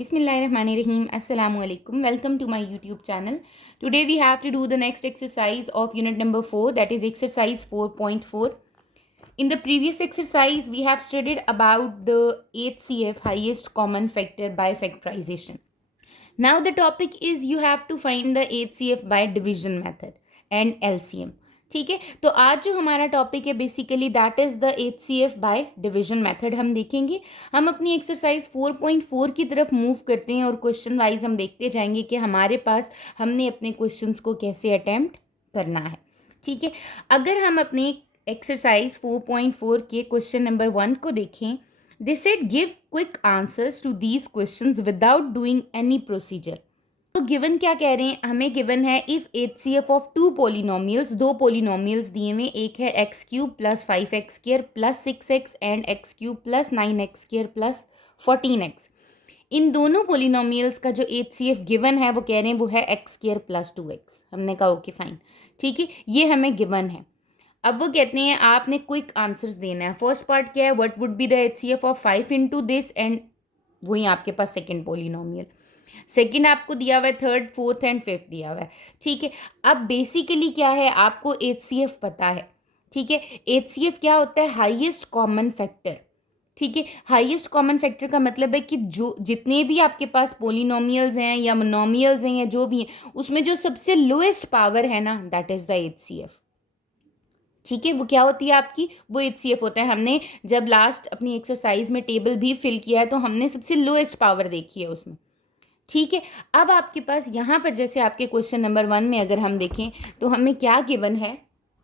Bismillahirrahmanirrahim. Assalamu alaikum. Welcome to my YouTube channel. Today we have to do the next exercise of unit number 4, that is exercise 4.4. In the previous exercise we have studied about the HCF, highest common factor, by factorization. Now the topic is you have to find the HCF by division method and LCM. ठीक है, तो आज जो हमारा topic है basically that is the HCF by division method हम देखेंगे. हम अपनी एक्सरसाइज 4.4 की तरफ मूव करते हैं और क्वेश्चन वाइज हम देखते जाएंगे कि हमारे पास हमने अपने क्वेश्चंस को कैसे अटेम्प्ट करना है. ठीक है, अगर हम अपने एक्सरसाइज 4.4 के क्वेश्चन नंबर 1 को देखें, they said give quick answers to these questions without doing any procedure. तो गिवन क्या कह रहे हैं, हमें गिवन है if HCF of two polynomials, दो पोलिनोमियल्स दिए हुए, एक है x cube plus 5x square plus 6x and x cube plus 9x square plus 14x. इन दोनों पोलिनोमियल्स का जो HCF गिवन है वो कह रहे हैं वो है एक्स स्क्र प्लस 2x. हमने कहा ओके फाइन, ठीक है, ये हमें गिवन है. अब वो कहते हैं आपने क्विक आंसर्स देना है. फर्स्ट पार्ट क्या है, what would be the HCF of 5 into this, and वही आपके पास सेकेंड पोलिनोमियल. सेकेंड आपको दिया हुआ है, थर्ड फोर्थ एंड फिफ्थ दिया हुआ है. ठीक है, अब बेसिकली क्या है, आपको HCF पता है. ठीक है, HCF क्या होता है, हाईएस्ट कॉमन फैक्टर. ठीक है, हाईएस्ट कॉमन फैक्टर का मतलब है कि जो जितने भी आपके पास पोलिनोमियल्स हैं या मोनोमियल्स हैं या जो भी हैं, उसमें जो सबसे लोएस्ट पावर है ना, दैट इज़ द HCF. ठीक है, वो क्या होती है आपकी, वो HCF होता है. हमने जब लास्ट अपनी एक्सरसाइज में टेबल भी फिल किया है तो हमने सबसे लोएस्ट पावर देखी है उसमें. ठीक है, अब आपके पास यहाँ पर जैसे आपके क्वेश्चन नंबर 1 में अगर हम देखें तो हमें क्या गिवन है.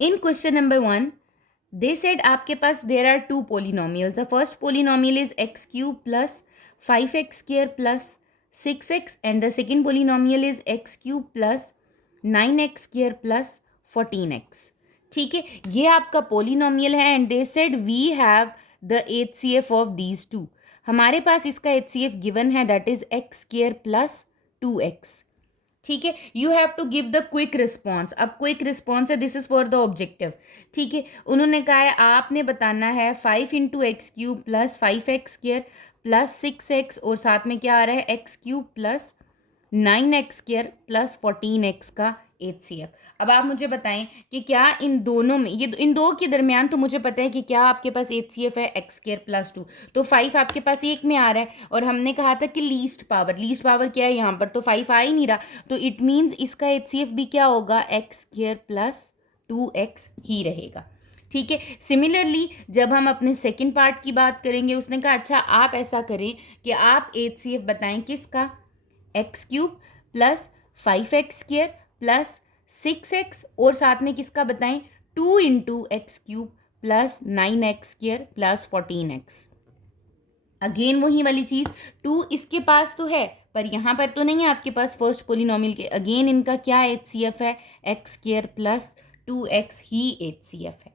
In question number 1 they said आपके पास there are two polynomials. The first polynomial is x cube plus 5x square plus 6x and the second polynomial is x cube plus 9x square plus 14x. ठीक है, ये आपका polynomial है and they said we have the HCF of these two. हमारे पास इसका HCF given है that is x square plus 2x. ठीक है, you have to give the quick response. अब क्विक रिस्पॉन्स है, this is for the objective. ठीक है, उन्होंने कहा है आपने बताना है 5 into x cube plus 5x square plus 6x और साथ में क्या आ रहा है x cube plus 9x square plus 14x का HCF. अब आप मुझे बताएं कि क्या इन दोनों में, ये इन दो के दरमियान तो मुझे पता है कि क्या आपके पास HCF है एक्स स्क्र प्लस 2, तो 5 आपके पास एक में आ रहा है और हमने कहा था कि लीस्ट पावर क्या है यहाँ पर, तो 5 आ ही नहीं रहा, तो इट मीन्स इसका HCF भी क्या होगा, एक्स स्क्र प्लस 2x ही रहेगा. ठीक है, सिमिलरली जब हम अपने सेकेंड पार्ट की बात करेंगे, उसने कहा अच्छा आप ऐसा करें कि आप HCF बताएं किसका, x cube plus 5x square plus 6x और साथ में किसका बताएं, 2 into x cube plus 9x square plus 14x. Again वही वाली चीज़, 2 इसके पास तो है पर यहाँ पर तो नहीं है आपके पास फर्स्ट पोलिनोमियल के. अगेन इनका क्या HCF है, एक्स स्क्र प्लस 2x ही HCF है.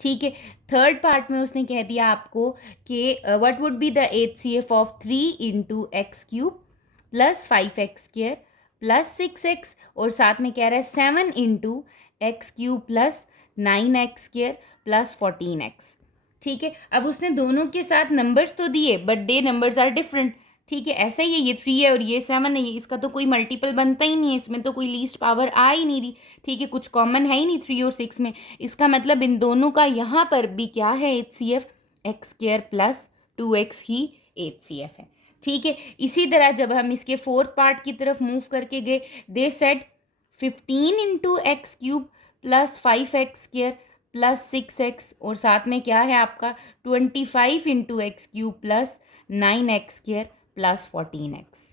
ठीक है, थर्ड पार्ट में उसने कह दिया आपको कि what would be the HCF of 3 into x cube plus 5x square plus 6x और साथ में कह रहा है 7 into x cube plus 9x square plus 14x. ठीक है, अब उसने दोनों के साथ नंबर्स तो दिए but they numbers are different. ठीक है, ऐसा ही है, ये 3 है और ये 7 है, इसका तो कोई मल्टीपल बनता ही नहीं है, इसमें तो कोई लीस्ट पावर आ ही नहीं रही. ठीक है, कुछ कॉमन है ही नहीं 3 और 6 में. इसका मतलब इन दोनों का यहाँ पर भी क्या है HCF, x square plus 2x ही HCF है. ठीक है, इसी तरह जब हम इसके फोर्थ पार्ट की तरफ मूव करके गए, they said 15 into x cube plus 5x square plus 6x और साथ में क्या है आपका 25 into x cube plus 9x square plus 14x.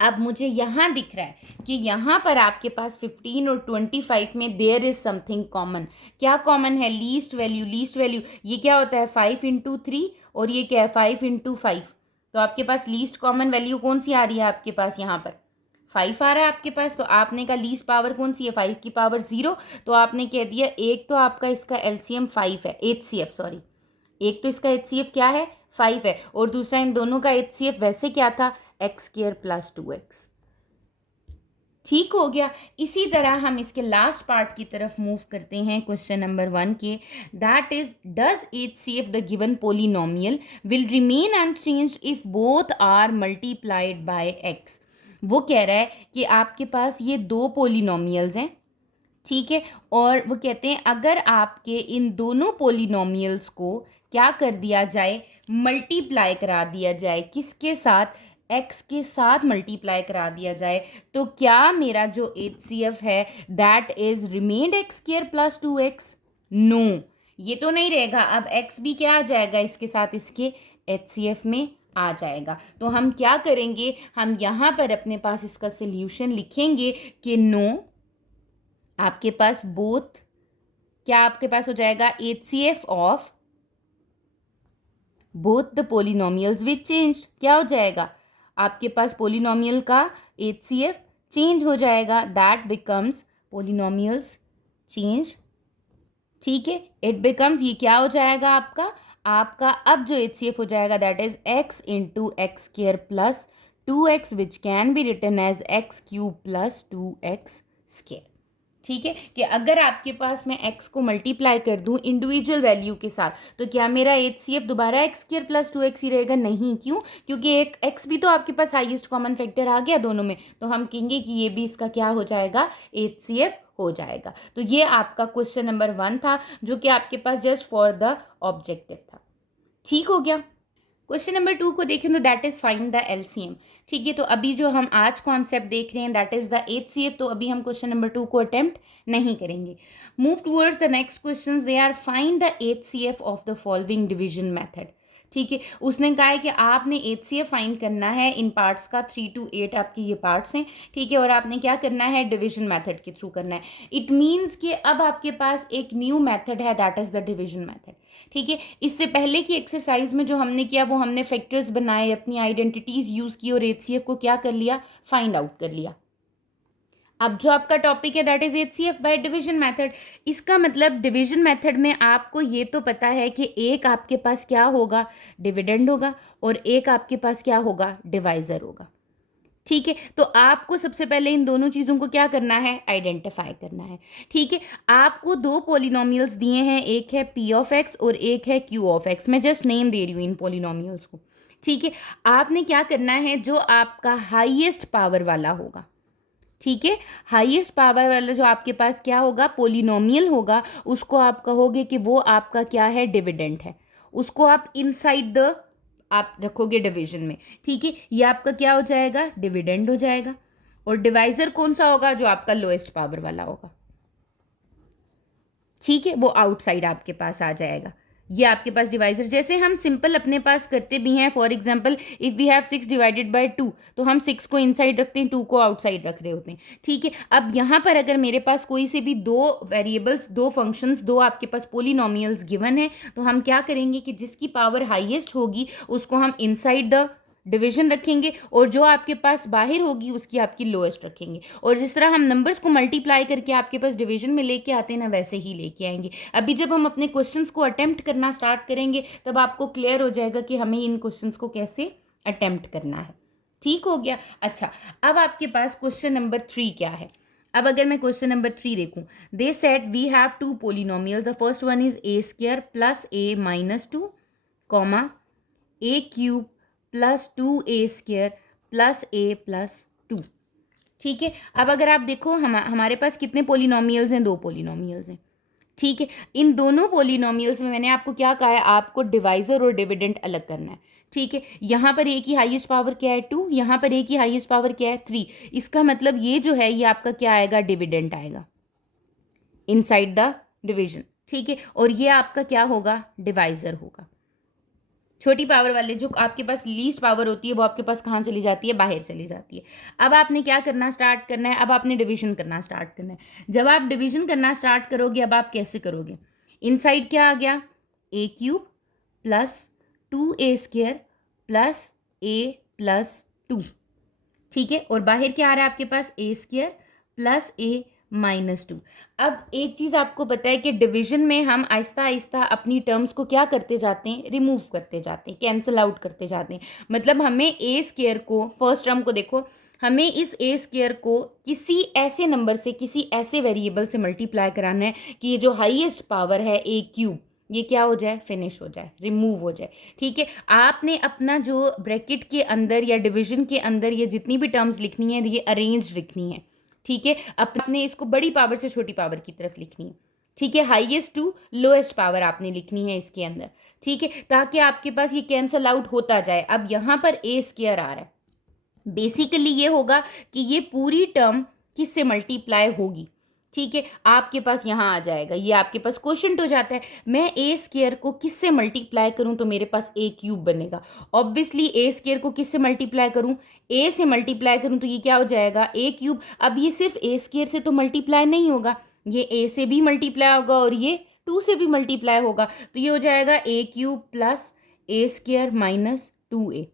अब मुझे यहाँ दिख रहा है कि यहाँ पर आपके पास 15 और 25 में देयर इज़ समथिंग कॉमन. क्या कॉमन है, लीस्ट वैल्यू. ये क्या होता है 5 इंटू 3 और ये क्या है 5 इंटू 5. तो आपके पास लीस्ट कॉमन वैल्यू कौन सी आ रही है, आपके पास यहाँ पर 5 आ रहा है आपके पास. तो आपने का लीस्ट पावर कौन सी है, 5 की पावर 0. तो आपने कह दिया एक तो आपका इसका LCM 5 है, HCF सॉरी, एक तो इसका HCF क्या है 5 है और दूसरा इन दोनों का HCF वैसे क्या था एक्स स्क्र प्लस 2x. ठीक हो गया। इसी तरह हम इसके लास्ट पार्ट की तरफ मूव करते हैं क्वेश्चन नंबर 1 के, that is does HCF the given polynomial will remain unchanged if both are multiplied by x. वो कह रहा है कि आपके पास ये दो पोलिनोमियल्स हैं, ठीक है, और वो कहते हैं अगर आपके इन दोनों पोलिनोमियल्स को क्या कर दिया जाए, मल्टीप्लाई करा दिया जाए, किसके साथ, x के साथ मल्टीप्लाई करा दिया जाए, तो क्या मेरा जो HCF है that is remained x square plus 2x। No, ये तो नहीं रहेगा। अब x भी क्या आ जाएगा इसके साथ, इसके HCF में आ जाएगा। तो हम क्या करेंगे, हम यहाँ पर अपने पास इसका सोल्यूशन लिखेंगे कि नो, आपके पास बोथ, क्या आपके पास हो जाएगा, HCF of both the polynomials which change, क्या हो जाएगा, आपके पास पोलिनोमियल का HCF चेंज हो जाएगा, दैट बिकम्स पोलिनोमियल्स चेंज, ठीक है, इट बिकम्स, ये क्या हो जाएगा आपका अब जो HCF हो जाएगा that is x into x square plus 2x which can be written as x cube plus 2x square. ठीक है, कि अगर आपके पास मैं x को मल्टीप्लाई कर दूं इंडिविजुअल वैल्यू के साथ, तो क्या मेरा HCF दोबारा एक्स स्क्र प्लस 2x ही रहेगा? नहीं, क्यों? क्योंकि एक x भी तो आपके पास हाईएस्ट कॉमन फैक्टर आ गया दोनों में, तो हम कहेंगे कि ये भी इसका क्या हो जाएगा, HCF हो जाएगा। तो ये आपका क्वेश्चन नंबर 1 था, जो कि आपके पास जस्ट फॉर द ऑब्जेक्टिव था। ठीक हो गया। क्वेश्चन नंबर 2 को देखें तो that is find the LCM। ठीक है, तो अभी जो हम आज कॉन्सेप्ट देख रहे हैं दैट इज द HCF, तो अभी हम क्वेश्चन नंबर 2 को अटेम्प्ट नहीं करेंगे। Move towards the next questions, they are find the HCF of the following division method. ठीक है, उसने कहा है कि आपने HCF फाइंड करना है इन पार्ट्स का, 3 to 8 आपके ये पार्ट्स हैं, ठीक है, और आपने क्या करना है, डिवीजन मेथड के थ्रू करना है। इट मीन्स कि अब आपके पास एक न्यू मेथड है that is the division method. ठीक है, इससे पहले की एक्सरसाइज में जो हमने किया वो हमने फैक्टर्स बनाए, अपनी आइडेंटिटीज यूज की और HCF को क्या कर लिया, फाइंड आउट कर लिया। अब जो आपका टॉपिक है that is HCF by division method. इसका मतलब डिवीजन मेथड में आपको ये तो पता है कि एक आपके पास क्या होगा, डिविडेंड होगा, और एक आपके पास क्या होगा, डिवाइजर होगा। ठीक है, तो आपको सबसे पहले इन दोनों चीज़ों को क्या करना है, आइडेंटिफाई करना है। ठीक है, आपको दो पोलिनोमियल्स दिए हैं, एक है P ऑफ एक्स और एक है Q ऑफ एक्स। मैं जस्ट नेम दे रही हूँ इन पोलिनोमियल्स को। ठीक है, आपने क्या करना है, जो आपका हाईएस्ट पावर वाला होगा, ठीक है, हाईएस्ट पावर वाला जो आपके पास क्या होगा, पोलिनोमियल होगा, उसको आप कहोगे कि वो आपका क्या है, डिविडेंड है। उसको आप इनसाइड द आप रखोगे डिवीजन में। ठीक है, ये आपका क्या हो जाएगा, डिविडेंड हो जाएगा। और डिवाइजर कौन सा होगा, जो आपका लोएस्ट पावर वाला होगा। ठीक है, वो आउटसाइड आपके पास आ जाएगा। ये आपके पास डिवाइजर, जैसे हम सिंपल अपने पास करते भी हैं। For example if we have 6 divided by 2, तो हम 6 को इनसाइड रखते हैं, 2 को आउटसाइड रख रहे होते हैं। ठीक है, अब यहाँ पर अगर मेरे पास कोई से भी दो वेरिएबल्स, दो फंक्शंस, दो आपके पास पोलिनोमियल्स गिवन है, तो हम क्या करेंगे कि जिसकी पावर हाईएस्ट होगी उसको हम इनसाइड द डिवीजन रखेंगे, और जो आपके पास बाहर होगी उसकी आपकी लोएस्ट रखेंगे। और जिस तरह हम नंबर्स को मल्टीप्लाई करके आपके पास डिवीजन में लेके आते हैं ना, वैसे ही लेके आएंगे। अभी जब हम अपने क्वेश्चंस को अटेम्प्ट करना स्टार्ट करेंगे तब आपको क्लियर हो जाएगा कि हमें इन क्वेश्चंस को कैसे अटेम्प्ट करना है। ठीक हो गया। अच्छा, अब आपके पास क्वेश्चन नंबर 3 क्या है। अब अगर मैं क्वेश्चन नंबर 3 देखूं, they said we have two polynomials, the first one is a square plus a minus 2 comma a cube plus 2a square plus a plus 2। ठीक है, अब अगर आप देखो हमारे पास कितने पोलिनोमियल्स हैं, दो पोलिनोमियल्स हैं। ठीक है, इन दोनों पोलिनोमियल्स में मैंने आपको क्या कहा है, आपको डिवाइजर और डिविडेंड अलग करना है। ठीक है, यहाँ पर a की हाईएस्ट पावर क्या है, 2, यहाँ पर a की हाईएस्ट पावर क्या है, 3। इसका मतलब ये जो है ये आपका क्या आएगा, डिविडेंड आएगा इनसाइड द डिवीजन। ठीक है, और ये आपका क्या होगा, डिवाइजर होगा। छोटी पावर वाले जो आपके पास लीस्ट पावर होती है वो आपके पास कहाँ चली जाती है, बाहर चली जाती है। अब आपने क्या करना स्टार्ट करना है, अब आपने डिवीजन करना स्टार्ट करना है। जब आप डिवीजन करना स्टार्ट करोगे, अब आप कैसे करोगे, इनसाइड क्या आ गया, a cube plus 2a square plus a plus 2। ठीक है, और बाहर क्या आ रहा है आपके पास, a square plus a minus 2। अब एक चीज़ आपको पता है कि डिवीजन में हम आहिस्ता आहिस्ता अपनी टर्म्स को क्या करते जाते हैं, रिमूव करते जाते हैं, कैंसिल आउट करते जाते हैं। मतलब हमें a स्क्वायर को, फर्स्ट टर्म को देखो, हमें इस ए स्क्वायर को किसी ऐसे नंबर से, किसी ऐसे वेरिएबल से मल्टीप्लाई कराना है कि ये जो हाईएस्ट पावर है ए क्यूब, ये क्या हो जाए, फिनिश हो जाए, रिमूव हो जाए। ठीक है, आपने अपना जो ब्रैकेट के अंदर या डिवीजन के अंदर ये जितनी भी टर्म्स लिखनी है, ये अरेंज लिखनी है। ठीक है, आपने इसको बड़ी पावर से छोटी पावर की तरफ लिखनी है। ठीक है, हाईएस्ट टू लोएस्ट पावर आपने लिखनी है इसके अंदर। ठीक है, ताकि आपके पास ये कैंसल आउट होता जाए। अब यहाँ पर ए स्क्वायर आ रहा है, बेसिकली ये होगा कि ये पूरी टर्म किससे मल्टीप्लाई होगी। ठीक है, आपके पास यहाँ आ जाएगा, ये आपके पास क्वेश्चन हो जाता है, मैं ए स्क्वायर को किससे मल्टीप्लाई करूँ तो मेरे पास ए क्यूब बनेगा। ऑब्वियसली ए स्क्वायर को किससे मल्टीप्लाई करूँ, ए से मल्टीप्लाई करूँ तो ये क्या हो जाएगा, ए क्यूब। अब ये सिर्फ ए स्क्वायर से तो मल्टीप्लाई नहीं होगा, ये ए से भी मल्टीप्लाई होगा और ये 2 से भी मल्टीप्लाई होगा, तो ये हो जाएगा ए क्यूब प्लस ए स्क्वायर माइनस 2a,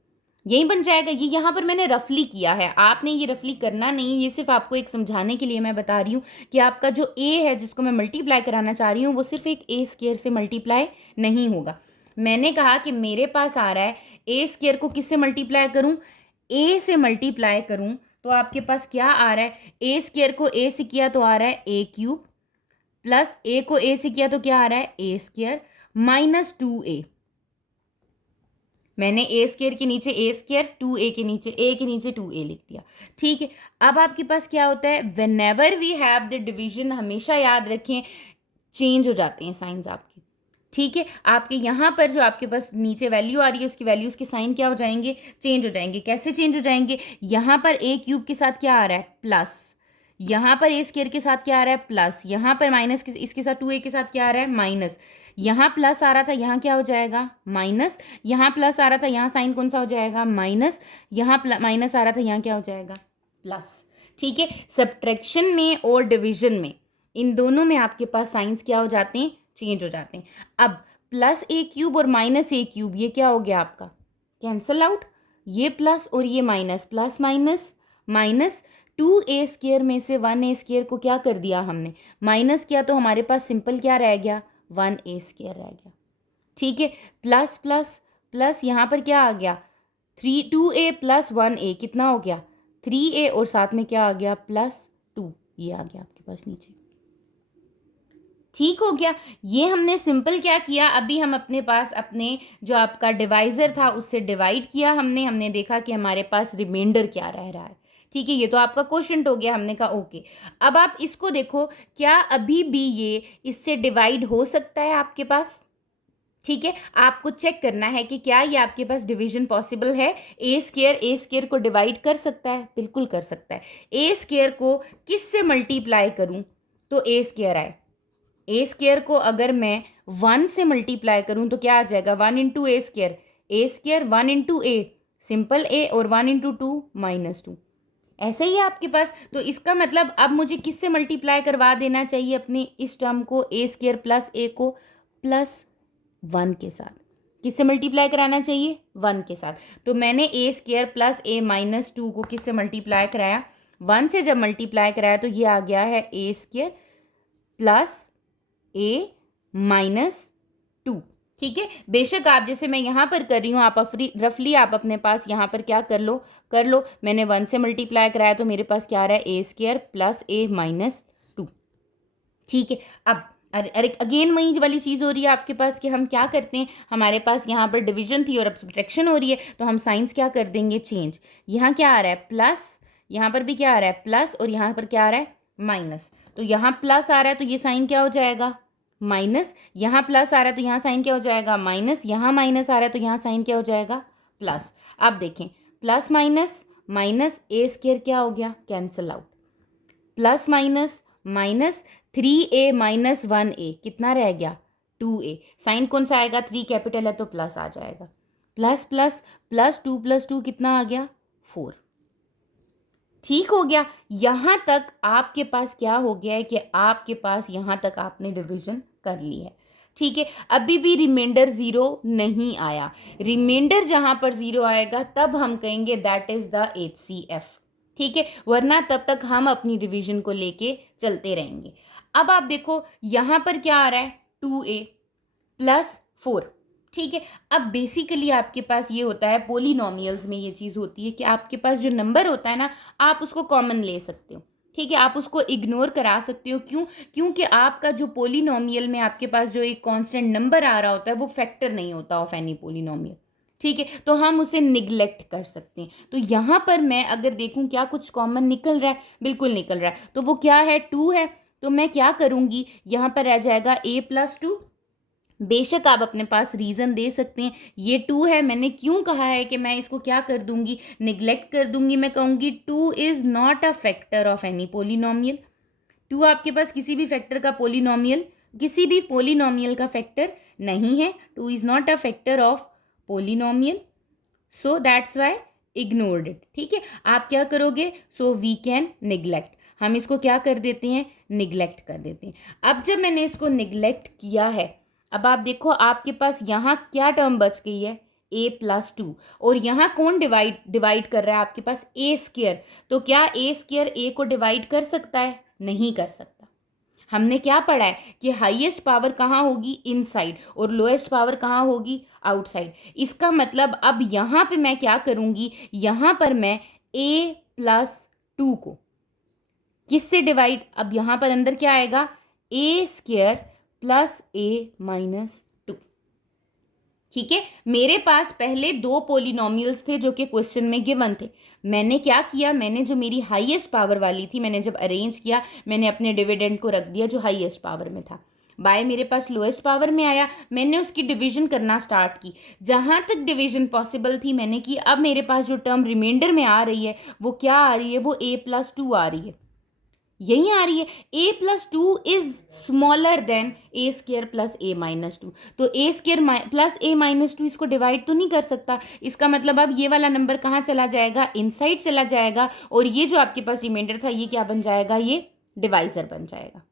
यही बन जाएगा। ये यहाँ पर मैंने रफली किया है, आपने ये रफली करना नहीं, ये सिर्फ आपको एक समझाने के लिए मैं बता रही हूँ कि आपका जो a है जिसको मैं मल्टीप्लाई कराना चाह रही हूँ वो सिर्फ एक ए स्क्वायर से मल्टीप्लाई नहीं होगा। मैंने कहा कि मेरे पास आ रहा है ए स्क्वायर को किससे मल्टीप्लाई करूँ, ए से मल्टीप्लाई करूँ तो आपके पास क्या आ रहा है, ए स्क्वायर को ए से किया तो आ रहा है ए क्यूब, प्लस ए को ए से किया तो क्या आ रहा है ए स्क्वायर, माइनस 2a। मैंने ए स्क्वायर के नीचे ए स्क्वायर, 2a के नीचे a के नीचे 2a लिख दिया। ठीक है, अब आपके पास क्या होता है, whenever we have the division, हमेशा याद रखें चेंज हो जाते हैं साइंस आपके। ठीक है, आपके यहाँ पर जो आपके पास नीचे वैल्यू आ रही है उसकी वैल्यूज़ के साइन क्या हो जाएंगे, चेंज हो जाएंगे। कैसे चेंज हो जाएंगे, यहाँ पर ए क्यूब के साथ क्या आ रहा है प्लस, यहाँ पर ए स्क्वायर के साथ क्या आ रहा है प्लस, यहाँ पर माइनस इसके साथ 2a के साथ क्या आ रहा है माइनस, यहाँ प्लस आ रहा था यहाँ क्या हो जाएगा माइनस, यहाँ प्लस आ रहा था यहाँ साइन कौन सा हो जाएगा माइनस, यहाँ माइनस आ रहा था यहाँ क्या हो जाएगा प्लस। ठीक है, सब्ट्रैक्शन में और डिवीजन में, इन दोनों में आपके पास साइंस क्या हो जाते हैं, चेंज हो जाते हैं। अब प्लस ए क्यूब और माइनस ए क्यूब ये क्या हो गया आपका, कैंसल आउट, ये प्लस और ये minus, plus minus minus, 2a square में से 1a स्क्वायर को क्या कर दिया हमने, माइनस किया, तो हमारे पास सिंपल क्या रह गया 1a स्क्वायर रह गया। ठीक है, प्लस प्लस प्लस, यहाँ पर क्या आ गया 2a प्लस 1a कितना हो गया 3a, और साथ में क्या आ गया प्लस 2, ये आ गया आपके पास नीचे। ठीक हो गया, ये हमने सिंपल क्या किया, अभी हम अपने पास अपने जो आपका डिवाइज़र था उससे डिवाइड किया हमने देखा कि हमारे पास रिमाइंडर क्या रह रहा है। ठीक है, ये तो आपका क्वेश्चन हो गया, हमने कहा ओके। अब आप इसको देखो, क्या अभी भी ये इससे डिवाइड हो सकता है आपके पास। ठीक है, आपको चेक करना है कि क्या ये आपके पास डिवीजन पॉसिबल है। ए स्क्वायर को डिवाइड कर सकता है, बिल्कुल कर सकता है। ए स्क्वायर को किस से मल्टीप्लाई करूं तो ए स्क्वायर आए, ए स्क्वायर को अगर मैं 1 से मल्टीप्लाई करूं तो क्या आ जाएगा 1 into a square 1 into a simple a, और 1 इंटू 2 माइनस 2, ऐसे ही है आपके पास। तो इसका मतलब अब मुझे किससे मल्टीप्लाई करवा देना चाहिए अपने इस टर्म को, ए स्क्वायर प्लस ए को प्लस 1 के साथ, किससे मल्टीप्लाई कराना चाहिए 1 के साथ। तो मैंने ए स्क्वायर प्लस ए माइनस 2 को किससे मल्टीप्लाई कराया 1 से, जब मल्टीप्लाई कराया तो ये आ गया है ए स्क्वायर प्लस ए माइनस 2। ठीक है, बेशक आप जैसे मैं यहाँ पर कर रही हूँ, आप रफली आप अपने पास यहाँ पर क्या कर लो। मैंने 1 से मल्टीप्लाई कराया तो मेरे पास क्या आ रहा है ए स्क्वायर प्लस ए माइनस 2। ठीक है, अब अरे अगेन वही वाली चीज़ हो रही है आपके पास कि हम क्या करते हैं, हमारे पास यहाँ पर डिवीजन थी और अब सब्ट्रैक्शन हो रही है, तो हम साइंस क्या कर देंगे चेंज। यहाँ क्या आ रहा है प्लस, यहाँ पर भी क्या आ रहा है प्लस, और यहाँ पर क्या आ रहा है माइनस। तो यहाँ प्लस आ रहा है तो ये साइन क्या हो जाएगा माइनस, यहाँ प्लस आ रहा है तो यहाँ साइन क्या हो जाएगा माइनस, यहाँ माइनस आ रहा है तो यहाँ साइन क्या हो जाएगा प्लस। अब देखें प्लस माइनस माइनस, ए स्क्वायर क्या हो गया cancel out, plus minus minus 3a minus 1a कितना रह गया 2a, साइन कौन सा आएगा 3 कैपिटल है तो प्लस आ जाएगा, प्लस प्लस प्लस 2 प्लस 2 कितना आ गया 4। ठीक हो गया, यहाँ तक आपके पास क्या हो गया है कि आपके पास यहाँ तक आपने डिवीजन कर ली है। ठीक है, अभी भी रिमाइंडर 0 नहीं आया, रिमाइंडर जहाँ पर 0 आएगा तब हम कहेंगे दैट इज़ द HCF। ठीक है, वरना तब तक हम अपनी डिवीजन को लेके चलते रहेंगे। अब आप देखो यहाँ पर क्या आ रहा है 2a प्लस 4। ठीक है। अब बेसिकली आपके पास ये होता है, पोलिनोमियल्स में ये चीज़ होती है कि आपके पास जो नंबर होता है ना, आप उसको कॉमन ले सकते हो। ठीक है, आप उसको इग्नोर करा सकते हो। क्यों? क्योंकि आपका जो पोलिनोमियल में आपके पास जो एक कांस्टेंट नंबर आ रहा होता है वो फैक्टर नहीं होता ऑफ एनी पोलिनोमियल। ठीक है, तो हम उसे निगलेक्ट कर सकते हैं। तो यहाँ पर मैं अगर देखूँ क्या कुछ कॉमन निकल रहा है, बिल्कुल निकल रहा है। तो वो क्या है? 2 है। तो मैं क्या करूँगी, यहाँ पर रह जाएगा a+2। बेशक आप अपने पास रीज़न दे सकते हैं, ये 2 है, मैंने क्यों कहा है कि मैं इसको क्या कर दूंगी, निगलेक्ट कर दूंगी। मैं कहूँगी 2 is not a factor of any polynomial. 2 आपके पास किसी भी फैक्टर का पोलिनोमियल, किसी भी पोलिनोमियल का फैक्टर नहीं है। 2 is not a factor of polynomial, so that's why ignored it. ठीक है, आप क्या करोगे? सो वी कैन निगलेक्ट, हम इसको क्या कर देते हैं? निगलेक्ट कर देते हैं। अब जब मैंने इसको निगलेक्ट किया है, अब आप देखो आपके पास यहाँ क्या टर्म बच गई है? a+2। और यहाँ कौन डिवाइड कर रहा है? आपके पास a²। तो क्या a² a को डिवाइड कर सकता है? नहीं कर सकता। हमने क्या पढ़ा है कि हाईएस्ट पावर कहाँ होगी? इनसाइड, और लोएस्ट पावर कहाँ होगी? आउटसाइड। इसका मतलब अब यहाँ पे मैं क्या करूँगी, यहाँ पर मैं a+2 को किससे डिवाइड, अब यहाँ पर अंदर क्या आएगा? a² + a-2। ठीक है, मेरे पास पहले 2 पोलिनोमियल्स थे जो कि क्वेश्चन में गिवन थे। मैंने क्या किया, मैंने जो मेरी हाईएस्ट पावर वाली थी, मैंने जब अरेंज किया, मैंने अपने डिविडेंड को रख दिया जो हाईएस्ट पावर में था। बाय मेरे पास लोएस्ट पावर में आया, मैंने उसकी डिवीजन करना स्टार्ट की। जहाँ तक डिवीजन पॉसिबल थी मैंने की। अब मेरे पास जो टर्म रिमाइंडर में आ रही है वो क्या आ रही है? वो a+2 आ रही है, यही आ रही है। a+2 is smaller than a² + a-2। तो a² + a-2 इसको डिवाइड तो नहीं कर सकता। इसका मतलब अब ये वाला नंबर कहाँ चला जाएगा? इनसाइड चला जाएगा। और ये जो आपके पास रिमाइंडर था ये क्या बन जाएगा? ये डिवाइजर बन जाएगा।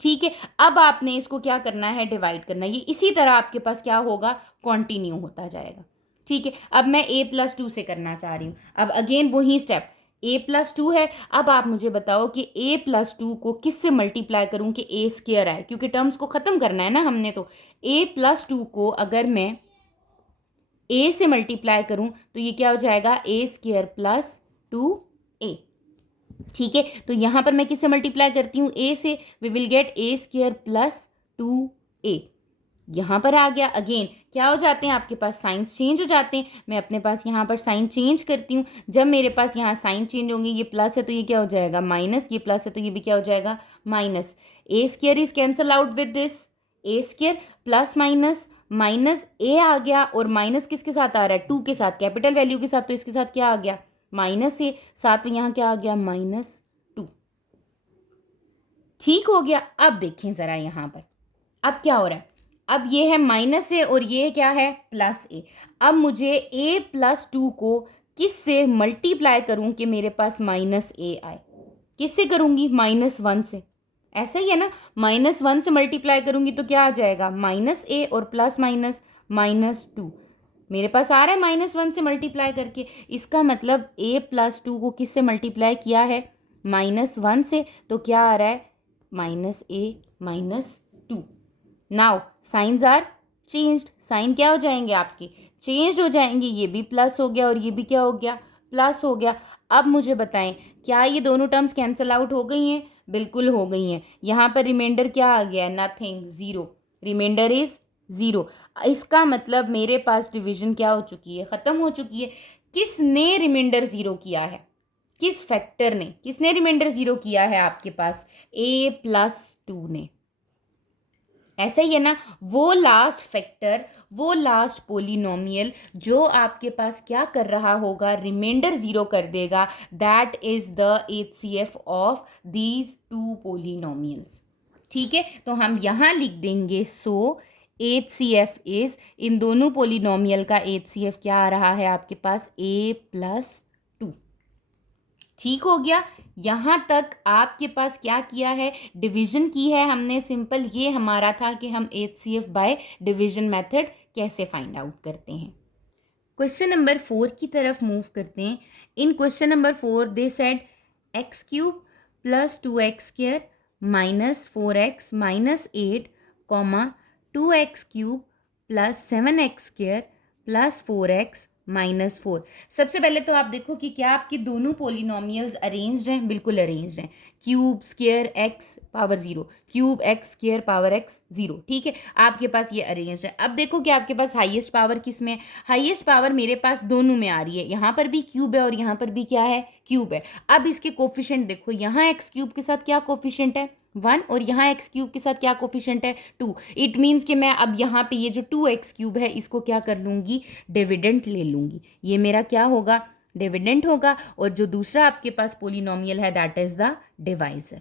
ठीक है, अब आपने इसको क्या करना है? डिवाइड करना है। ये इसी तरह आपके पास क्या होगा? कंटिन्यू होता जाएगा। ठीक है, अब मैं a+2 से करना चाह रही हूँ। अब अगेन वही स्टेप, a+2 है। अब आप मुझे बताओ कि a+2 को किससे मल्टीप्लाई करूँ कि a² आए, क्योंकि टर्म्स को ख़त्म करना है ना हमने। तो a+2 को अगर मैं a से मल्टीप्लाई करूँ तो ये क्या हो जाएगा? a² + 2a। ठीक है, तो यहाँ पर मैं किससे मल्टीप्लाई करती हूँ? a से। We will get a² + 2a। यहाँ पर आ गया। अगेन क्या हो जाते हैं? आपके पास साइंस चेंज हो जाते हैं। मैं अपने पास यहाँ पर साइन चेंज करती हूँ। जब मेरे पास यहाँ साइन चेंज होंगे, ये प्लस है तो ये क्या हो जाएगा? माइनस, ये प्लस है तो ये भी क्या हो जाएगा? Minus. a² is cancel out with this, a² plus minus minus a आ गया, और माइनस किसके साथ आ रहा है? 2 के साथ, कैपिटल वैल्यू के साथ। तो इसके साथ क्या आ गया? -a। साथ में यहाँ क्या आ गया? -2। ठीक हो गया। अब देखें ज़रा यहाँ पर, अब क्या हो रहा है? अब ये है -a और ये क्या है? +a। अब मुझे a+2 को किससे मल्टीप्लाई करूं कि मेरे पास -a आए? किससे करूंगी? -1 से। ऐसा ही है ना, -1 से मल्टीप्लाई करूंगी तो क्या आ जाएगा? -a और प्लस माइनस -2। मेरे पास आ रहा है -1 से मल्टीप्लाई करके। इसका मतलब a+2 को किससे मल्टीप्लाई किया है? -1 से। तो क्या आ रहा है? -a -2। Now signs are changed, sign क्या हो जाएंगे आपके? चेंज हो जाएंगे। ये भी प्लस हो गया और ये भी क्या हो गया? प्लस हो गया। अब मुझे बताएं, क्या ये दोनों टर्म्स कैंसिल आउट हो गई हैं? बिल्कुल हो गई हैं। यहाँ पर रिमाइंडर क्या आ गया? Nothing, zero. Remainder is zero. इसका मतलब मेरे पास डिवीजन क्या हो चुकी है? ख़त्म हो चुकी है। किसने रिमाइंडर ज़ीरो किया है? किस फैक्टर ने? किसने रिमाइंडर ज़ीरो किया है आपके पास? a+2 ने। ऐसा ही है ना, वो लास्ट फैक्टर, वो लास्ट पोलिनोमियल जो आपके पास क्या कर रहा होगा? रिमाइंडर ज़ीरो कर देगा। That is the HCF of these 2 polynomials. ठीक है, तो हम यहाँ लिख देंगे सो HCF इज़, इन दोनों पोलिनोमियल का HCF क्या आ रहा है आपके पास? a+2। ठीक हो गया। यहाँ तक आपके पास क्या किया है? डिवीजन की है हमने। सिंपल ये हमारा था कि हम HCF बाय डिवीजन मेथड कैसे फाइंड आउट करते हैं। क्वेश्चन नंबर 4 की तरफ मूव करते हैं। In question number 4 they said x³ + 2x² - 4x - 8, 2x³ plus 7x square plus 4x minus 4। सबसे पहले तो आप देखो कि क्या आपकी दोनों पोलिनोमियल्स अरेंज्ड हैं, बिल्कुल अरेंज्ड हैं। Cube square x power 0, cube x square power x 0, ठीक है, आपके पास ये अरेंज्ड है। अब देखो कि आपके पास हाईएस्ट पावर किस में है, हाईएस्ट पावर मेरे पास दोनों में आ रही है, यहाँ पर भी क्यूब है और यहाँ पर भी क्या है, क्यूब है। अब इसके कोफिशिएंट देखो, यहाँ एक्स क्यूब के साथ क्या कोफिशिएंट है 1 और यहाँ एक्स क्यूब के साथ क्या कोफिशिएंट है 2। इट मीन्स कि मैं अब यहाँ पे ये जो 2x क्यूब है इसको क्या कर लूँगी, डिविडेंट ले लूँगी। ये मेरा क्या होगा, डिविडेंट होगा। और जो दूसरा आपके पास पोलिनोमियल है दैट इज द डिवाइजर।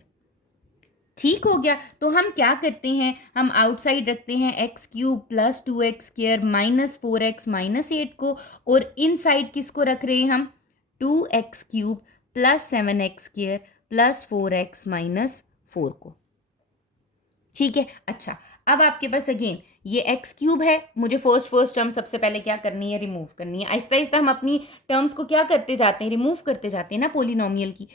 ठीक हो गया। तो हम क्या करते हैं, हम आउटसाइड रखते हैं x cube plus 2x square minus 4x minus 8 को, और इनसाइड किसको रख रहे हैं हम, 2x cube plus 7x square plus 4x minus 4 को। ठीक है, अच्छा अब आपके पास अगेन ये एक्स क्यूब है, मुझे फर्स्ट टर्म सबसे पहले क्या करनी है, रिमूव करनी है। आहिस्ता आहिस्ता हम अपनी टर्म्स को क्या करते जाते हैं, रिमूव करते जाते हैं ना पोलिनोमियल की।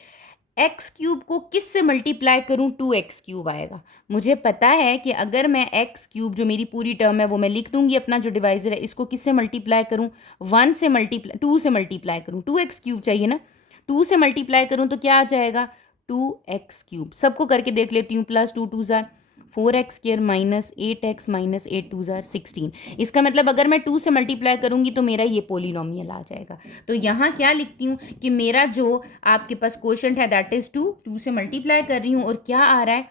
एक्स क्यूब को किस से मल्टीप्लाई करूं, 2x क्यूब आएगा। मुझे पता है कि अगर मैं एक्स क्यूब जो मेरी पूरी टर्म है वो मैं लिख दूंगी, अपना जो डिवाइजर है इसको किससे मल्टीप्लाई करूं, 1 से मल्टीप्लाई 2 से मल्टीप्लाई करूं, 2x क्यूब चाहिए ना, 2 से मल्टीप्लाई करूं तो क्या आ जाएगा 2x क्यूब। सबको करके देख लेती हूँ, प्लस 2 2 ज़ार 4x square minus 8x minus 8 2 ज़ार 16। इसका मतलब अगर मैं 2 से मल्टीप्लाई करूंगी तो मेरा ये पोलिनोमियल आ जाएगा। तो यहाँ क्या लिखती हूँ कि मेरा जो आपके पास क्वोशंट है दैट इज 2 से मल्टीप्लाई कर रही हूँ और क्या आ रहा है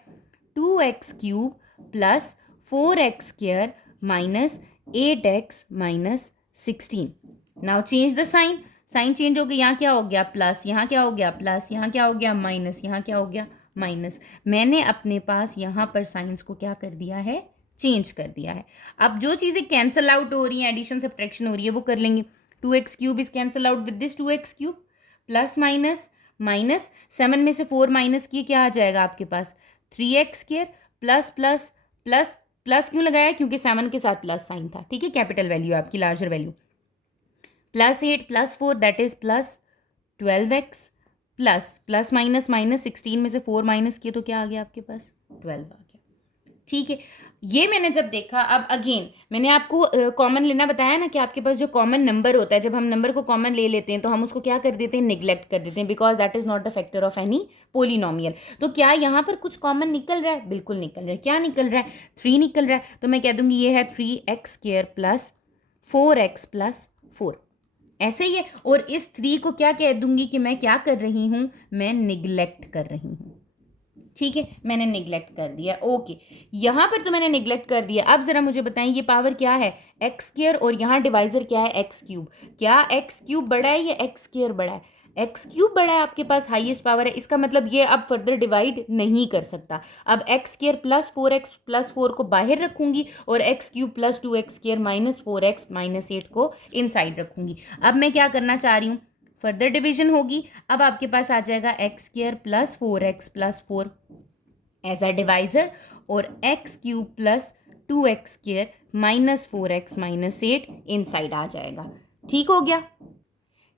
2x cube plus 4x square minus 8x minus 16। Now change the sign, sign change हो गया, यहाँ क्या हो गया प्लस, यहाँ क्या हो गया प्लस, यहाँ क्या हो गया माइनस, यहाँ क्या हो गया माइनस। मैंने अपने पास यहाँ पर साइंस को क्या कर दिया है, चेंज कर दिया है। अब जो चीज़ें कैंसल आउट हो रही हैं, एडिशन सब्ट्रैक्शन हो रही है, वो कर लेंगे। 2x cube is cancel out with this 2x cube, plus minus minus 7 में से 4 माइनस किए क्या आ जाएगा आपके पास 3x square plus plus plus plus क्यों लगाया, क्योंकि 7 के साथ प्लस साइन था, ठीक है, कैपिटल वैल्यू आपकी, larger value, plus 8 plus 4 that is plus 12x plus plus minus minus 16 में से 4 माइनस किए तो क्या आ गया आपके पास 12 आ गया। ठीक है, ये मैंने जब देखा, अब अगेन मैंने आपको कॉमन लेना बताया ना कि आपके पास जो कॉमन नंबर होता है, जब हम नंबर को कॉमन ले लेते हैं तो हम उसको क्या कर देते हैं, निगलेक्ट कर देते हैं, because that is not the factor of any polynomial. तो क्या यहाँ पर कुछ कॉमन निकल रहा है, बिल्कुल निकल रहा है। क्या निकल रहा है, 3 निकल रहा है। तो मैं कह दूंगी ये है 3x square plus 4x plus 4, ऐसे ही है। और इस 3 को क्या कह दूंगी कि मैं क्या कर रही हूँ, मैं निगलेक्ट कर रही हूँ। ठीक है, मैंने निगलेक्ट कर दिया। ओके, यहाँ पर तो मैंने निगलेक्ट कर दिया। अब जरा मुझे बताएं ये पावर क्या है, एक्स स्क्वेयर, और यहाँ डिवाइजर क्या है एक्स क्यूब। क्या एक्स क्यूब बड़ा है या एक्स स्क्वेयर बड़ा है, एक्स क्यूब बड़ा है, आपके पास हाईएस्ट पावर है। इसका मतलब ये अब फर्दर डिवाइड नहीं कर सकता। अब x square plus 4x plus 4 को बाहर रखूंगी और x cube plus 2x square minus 4x minus 8 को इनसाइड रखूंगी। अब मैं क्या करना चाह रही हूँ, फर्दर डिवीजन होगी। अब आपके पास आ जाएगा x square plus 4x plus 4 as a divisor, और x cube plus 2x square minus 4x minus 8 inside आ जाएगा। ठीक हो गया।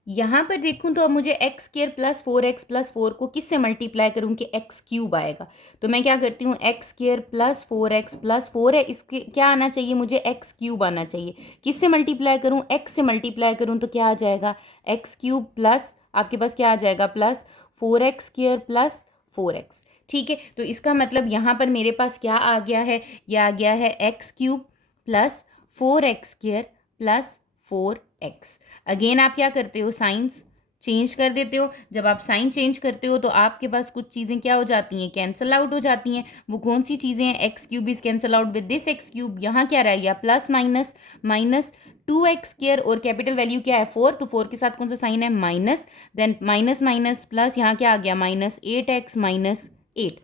यहाँ पर देखूँ तो अब मुझे x square plus 4x plus 4 को किससे मल्टीप्लाई करूँ कि एक्स क्यूब आएगा। तो मैं क्या करती हूँ, x square plus 4x plus 4 है, इसके क्या आना चाहिए मुझे, एक्स क्यूब आना चाहिए। किससे मल्टीप्लाई करूँ, एक्स से मल्टीप्लाई करूँ तो क्या आ जाएगा, एक्स क्यूब प्लस आपके पास क्या आ जाएगा plus 4x square plus 4x। ठीक है, तो इसका मतलब यहाँ पर मेरे पास क्या आ गया है, यह आ गया है x cube plus 4x square plus 4x। Again आप क्या करते हो, साइंस चेंज कर देते हो। जब आप साइन चेंज करते हो तो आपके पास कुछ चीज़ें क्या हो जाती हैं, कैंसल आउट हो जाती हैं। वो कौन सी चीज़ें हैं, x cube is cancel out with this x cube. यहाँ क्या रह गया, plus minus minus 2x square, और कैपिटल वैल्यू क्या है 4, तो 4 के साथ कौन सा साइन है, minus, then minus minus plus, यहाँ क्या आ गया माइनस 8x माइनस 8।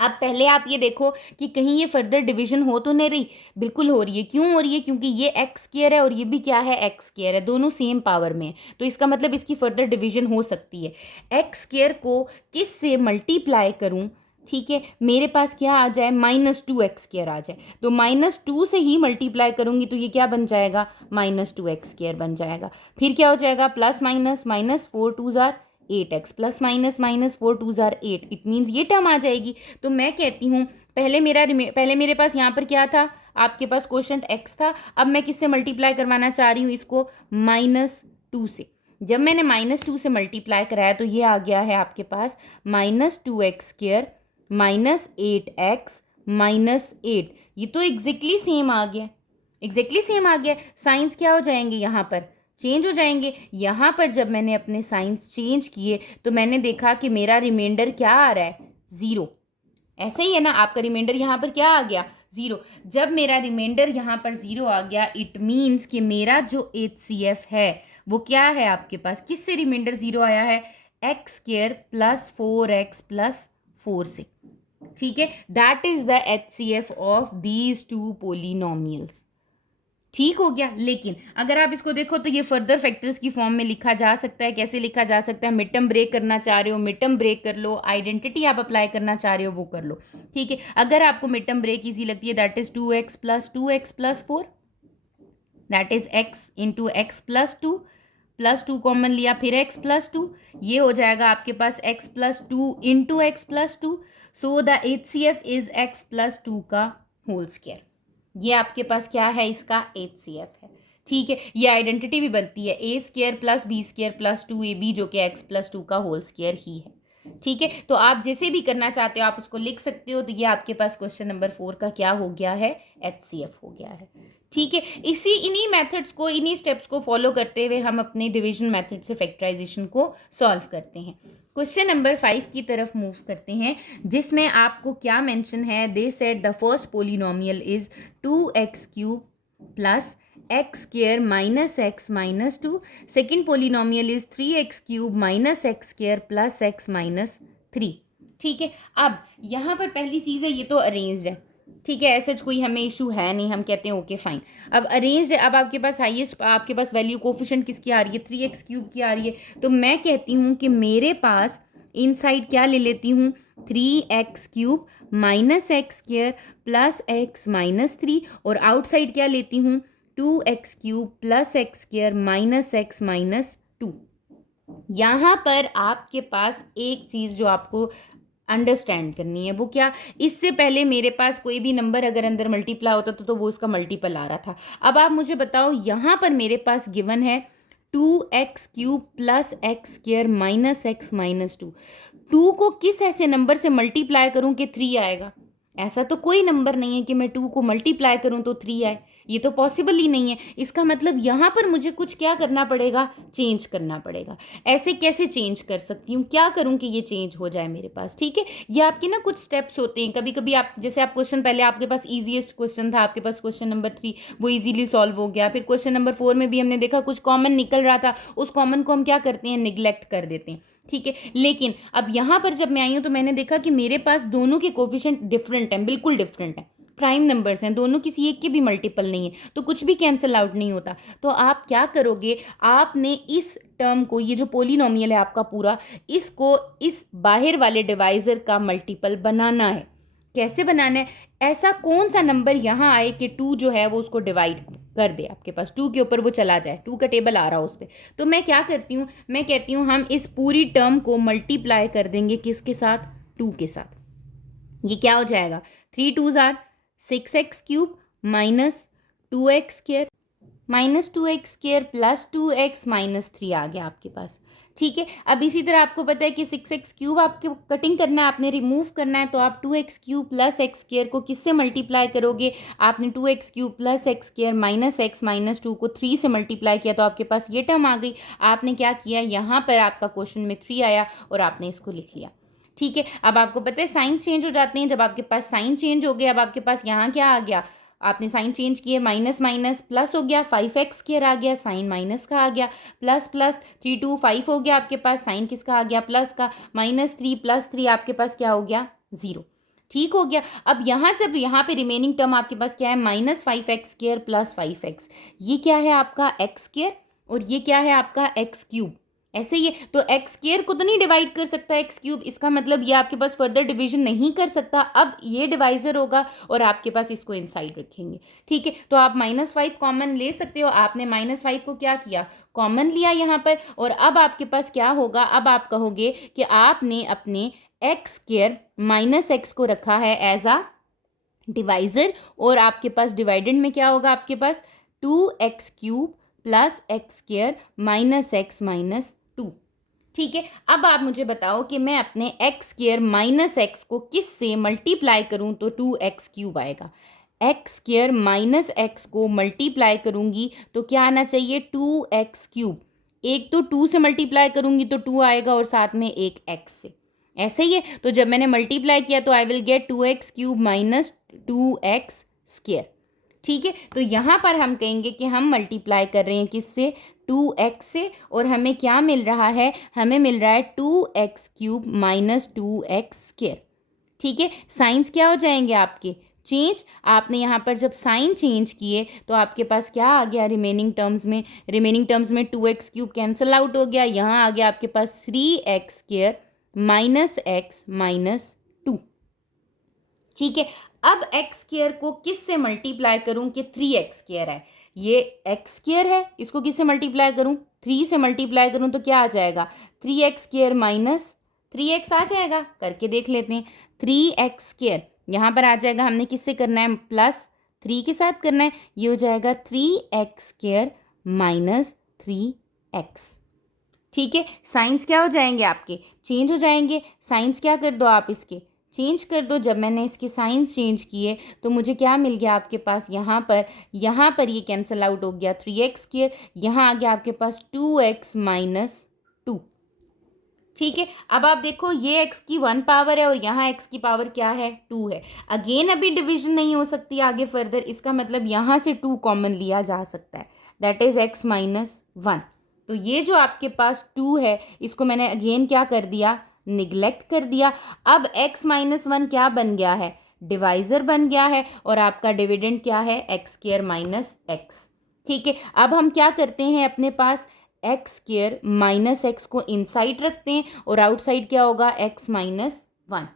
अब पहले आप ये देखो कि कहीं ये फर्दर डिवीजन हो तो नहीं रही, बिल्कुल हो रही है। क्यों हो रही है, क्योंकि ये एक्स स्क्वेयर है और ये भी क्या है एक्स स्क्वेयर है, दोनों सेम पावर में है। तो इसका मतलब इसकी फर्दर डिवीजन हो सकती है। एक्स स्क्वेयर को किस से मल्टीप्लाई करूं, ठीक है, मेरे पास क्या आ जाए -2x स्क्वेयर आ जाए, तो -2 से ही मल्टीप्लाई करूंगी तो ये क्या बन जाएगा -2x स्क्वेयर बन जाएगा। फिर क्या हो जाएगा, प्लस माइनस माइनस 4 2 ज़ार 8x प्लस माइनस माइनस 4 2 ज़ार 8, इट मीन्स ये टर्म आ जाएगी। तो मैं कहती हूँ पहले मेरे पास यहाँ पर क्या था, आपके पास क्वोशंट x था। अब मैं किससे मल्टीप्लाई करवाना चाह रही हूँ इसको, -2 से। जब मैंने -2 से मल्टीप्लाई कराया तो ये आ गया है आपके पास -2x² -8x -8। ये तो एग्जैक्टली सेम आ गया, एग्जैक्टली सेम आ गया। साइंस क्या हो जाएंगे, यहाँ पर चेंज हो जाएंगे। यहाँ पर जब मैंने अपने साइंस चेंज किए तो मैंने देखा कि मेरा रिमाइंडर क्या आ रहा है, 0। ऐसे ही है ना, आपका रिमाइंडर यहाँ पर क्या आ गया, 0। जब मेरा रिमाइंडर यहाँ पर 0 आ गया, इट मीन्स कि मेरा जो HCF है वो क्या है आपके पास, किससे रिमाइंडर 0 आया है, x² प्लस 4x प्लस 4 से। ठीक है, that is the HCF of these to polynomials. ठीक हो गया। लेकिन अगर आप इसको देखो तो ये फर्दर फैक्टर्स की फॉर्म में लिखा जा सकता है। कैसे लिखा जा सकता है, मिड टर्म ब्रेक करना चाह रहे हो मिड टर्म ब्रेक कर लो, आइडेंटिटी आप अप्लाई करना चाह रहे हो वो कर लो। ठीक है, अगर आपको मिड टर्म ब्रेक इजी लगती है, that is 2x plus 2x plus 4, that is x into x plus two common लिया, फिर x प्लस 2, ये हो जाएगा आपके पास x plus 2 into x plus 2। So the HCF is x plus 2 का whole square. ये आपके पास क्या है, इसका HCF है। ठीक है, ये आइडेंटिटी भी बनती है a² plus b² plus 2ab, जो कि x प्लस 2 का होल स्क्वायर ही है। ठीक है, तो आप जैसे भी करना चाहते हो आप उसको लिख सकते हो। तो ये आपके पास क्वेश्चन नंबर 4 का क्या हो गया है, HCF हो गया है। ठीक है, इन्हीं मेथड्स को, इन्हीं स्टेप्स को फॉलो करते हुए हम अपने डिवीजन मेथड से फैक्टराइजेशन को सॉल्व करते हैं। क्वेश्चन नंबर 5 की तरफ मूव करते हैं, जिसमें आपको क्या मेंशन है, they said the first polynomial is 2x³ plus x² minus x minus 2। Second polynomial is 3x³ minus x² plus x minus 3। ठीक है, अब यहाँ पर पहली चीज़ है, ये तो अरेंज्ड है। ठीक है, ऐसा कोई हमें इशू है नहीं, हम कहते हैं ओके फाइन। अब अरेंज्ड है, अब आपके पास हाईएस्ट, आपके पास वैल्यू कोफिशिएंट किसकी आ रही है, 3x³ की आ रही है। तो मैं कहती हूँ कि मेरे पास इनसाइड क्या ले लेती हूँ, 3x³ minus x² plus x minus 3, और आउटसाइड क्या लेती हूँ, 2x³ plus x² minus x minus 2। यहाँ पर आपके पास एक चीज़ जो आपको अंडरस्टैंड करनी है, वो क्या, इससे पहले मेरे पास कोई भी नंबर अगर अंदर मल्टीप्लाई होता तो वो इसका मल्टीपल आ रहा था। अब आप मुझे बताओ, यहाँ पर मेरे पास गिवन है 2x³ plus x² minus x minus 2। 2 को किस ऐसे नंबर से मल्टीप्लाई करूँ कि 3 आएगा? ऐसा तो कोई नंबर नहीं है कि मैं 2 को मल्टीप्लाई करूँ तो 3 आए, ये तो पॉसिबल ही नहीं है। इसका मतलब यहाँ पर मुझे कुछ क्या करना पड़ेगा, चेंज करना पड़ेगा। ऐसे कैसे चेंज कर सकती हूँ, क्या करूँ कि ये चेंज हो जाए मेरे पास। ठीक है, ये आपके ना कुछ स्टेप्स होते हैं। कभी कभी आप, जैसे आप क्वेश्चन, पहले आपके पास ईजीएस्ट क्वेश्चन था, आपके पास क्वेश्चन नंबर 3 वो ईजिली सॉल्व हो गया। फिर क्वेश्चन नंबर 4 में भी हमने देखा कुछ कॉमन निकल रहा था, उस कॉमन को हम क्या करते हैं, निगलेक्ट कर देते हैं। ठीक है, लेकिन अब यहाँ पर जब मैं आई हूँ तो मैंने देखा कि मेरे पास दोनों के कोफिशिएंट डिफरेंट हैं, बिल्कुल डिफरेंट हैं, प्राइम नंबर्स हैं दोनों, किसी एक के भी मल्टीपल नहीं है, तो कुछ भी कैंसिल आउट नहीं होता। तो आप क्या करोगे, आपने इस टर्म को, ये जो पोलिनोमियल है आपका पूरा, इसको इस बाहर वाले डिवाइजर का मल्टीपल बनाना है। कैसे बनाना है, ऐसा कौन सा नंबर यहाँ आए कि 2 जो है वो उसको डिवाइड कर दे, आपके पास 2 के ऊपर वो चला जाए, 2 का टेबल आ रहा हो उस पर। तो मैं क्या करती हूँ, मैं कहती हूँ हम इस पूरी टर्म को मल्टीप्लाई कर देंगे किसके साथ, 2 के साथ। ये क्या हो जाएगा, 3 2 ज़ार 6x³ minus 2x² minus 2x² plus 2x minus 3 आ गया आपके पास। ठीक है, अब इसी तरह आपको पता है कि 6x³ आपको कटिंग करना है, आपने रिमूव करना है, तो आप 2x³ प्लस x² को किससे मल्टीप्लाई करोगे, आपने 2x³ plus x² minus x minus 2 को 3 से मल्टीप्लाई किया, तो आपके पास ये टर्म आ गई। आपने क्या किया, यहाँ पर आपका क्वेश्चन में 3 आया और आपने इसको लिख लिया। ठीक है, अब आपको पता है साइंस चेंज हो जाते हैं। जब आपके पास साइन चेंज हो गया, अब आपके पास यहाँ क्या आ गया, आपने साइन चेंज किए, माइनस माइनस प्लस हो गया, 5x² आ गया, साइन माइनस का आ गया, प्लस प्लस 3 2 5 हो गया आपके पास, साइन किसका आ गया, प्लस का, माइनस 3 प्लस 3 आपके पास क्या हो गया, 0। ठीक हो गया। अब यहाँ जब यहाँ पे रिमेनिंग टर्म आपके पास क्या है, माइनस 5x² प्लस 5x, ये क्या है आपका x² और ये क्या है आपका x³। ऐसे ही है, तो x² को तो नहीं डिवाइड कर सकता x³, इसका मतलब ये आपके पास फर्दर डिवीजन नहीं कर सकता। अब ये डिवाइजर होगा और आपके पास इसको इनसाइड रखेंगे। ठीक है, तो आप -5 कॉमन ले सकते हो। आपने -5 को क्या किया, कॉमन लिया यहाँ पर, और अब आपके पास क्या होगा, अब आप कहोगे कि आपने अपने एक्स स्क्वायर माइनस एक्स को रखा है एज आ डिवाइज़र, और आपके पास डिवाइडेंड में क्या होगा, आपके पास 2x³ plus x square minus x minus 2। ठीक है, अब आप मुझे बताओ कि मैं अपने एक्स स्क्वायर माइनस एक्स को किस से मल्टीप्लाई करूं तो 2x³ आएगा। एक्स स्क्वायर माइनस एक्स को मल्टीप्लाई करूंगी तो क्या आना चाहिए, 2x³। एक तो 2 से मल्टीप्लाई करूंगी तो 2 आएगा, और साथ में एक x से, ऐसे ही है। तो जब मैंने मल्टीप्लाई किया तो आई will gate 2x³ minus 2x²। ठीक है, तो यहाँ पर हम कहेंगे कि हम मल्टीप्लाई कर रहे हैं किससे, 2x से, और हमें क्या मिल रहा है, हमें मिल रहा है 2x³ माइनस 2x²। ठीक है, साइंस क्या हो जाएंगे आपके, चेंज। आपने यहाँ पर जब साइन चेंज किए तो आपके पास क्या आ गया, रिमेनिंग टर्म्स में 2x³ कैंसिल आउट हो गया, यहाँ आ गया आपके पास 3x² माइनस एक्स माइनस 2। ठीक है, अब एक्स स्क्वायर को किस से मल्टीप्लाई करूं कि 3x² है, ये x² है, इसको किस से मल्टीप्लाई करूं, 3 से मल्टीप्लाई करूं तो क्या आ जाएगा, 3x² माइनस 3x आ जाएगा। करके देख लेते हैं, 3x² यहाँ पर आ जाएगा, हमने किससे करना है, प्लस 3 के साथ करना है, ये हो जाएगा 3x² माइनस 3x। ठीक है, साइंस क्या हो जाएंगे आपके, चेंज हो जाएंगे। साइंस क्या कर दो आप, इसके चेंज कर दो। जब मैंने इसके साइंस चेंज किए तो मुझे क्या मिल गया आपके पास, यहाँ पर ये कैंसिल आउट हो गया, 3x², यहाँ आ गया आपके पास 2x माइनस 2। ठीक है, अब आप देखो ये x की 1 पावर है और यहाँ x की पावर क्या है, 2 है। अगेन अभी डिवीजन नहीं हो सकती आगे फर्दर, इसका मतलब यहाँ से 2 कॉमन लिया जा सकता है, दैट इज x माइनस 1। तो ये जो आपके पास 2 है इसको मैंने अगेन क्या कर दिया, निगलेक्ट कर दिया। अब x माइनस 1 क्या बन गया है, डिवाइज़र बन गया है, और आपका डिविडेंड क्या है, x² माइनस एक्स। ठीक है, अब हम क्या करते हैं, अपने पास x² माइनस एक्स को इनसाइड रखते हैं, और आउटसाइड क्या होगा, x माइनस 1।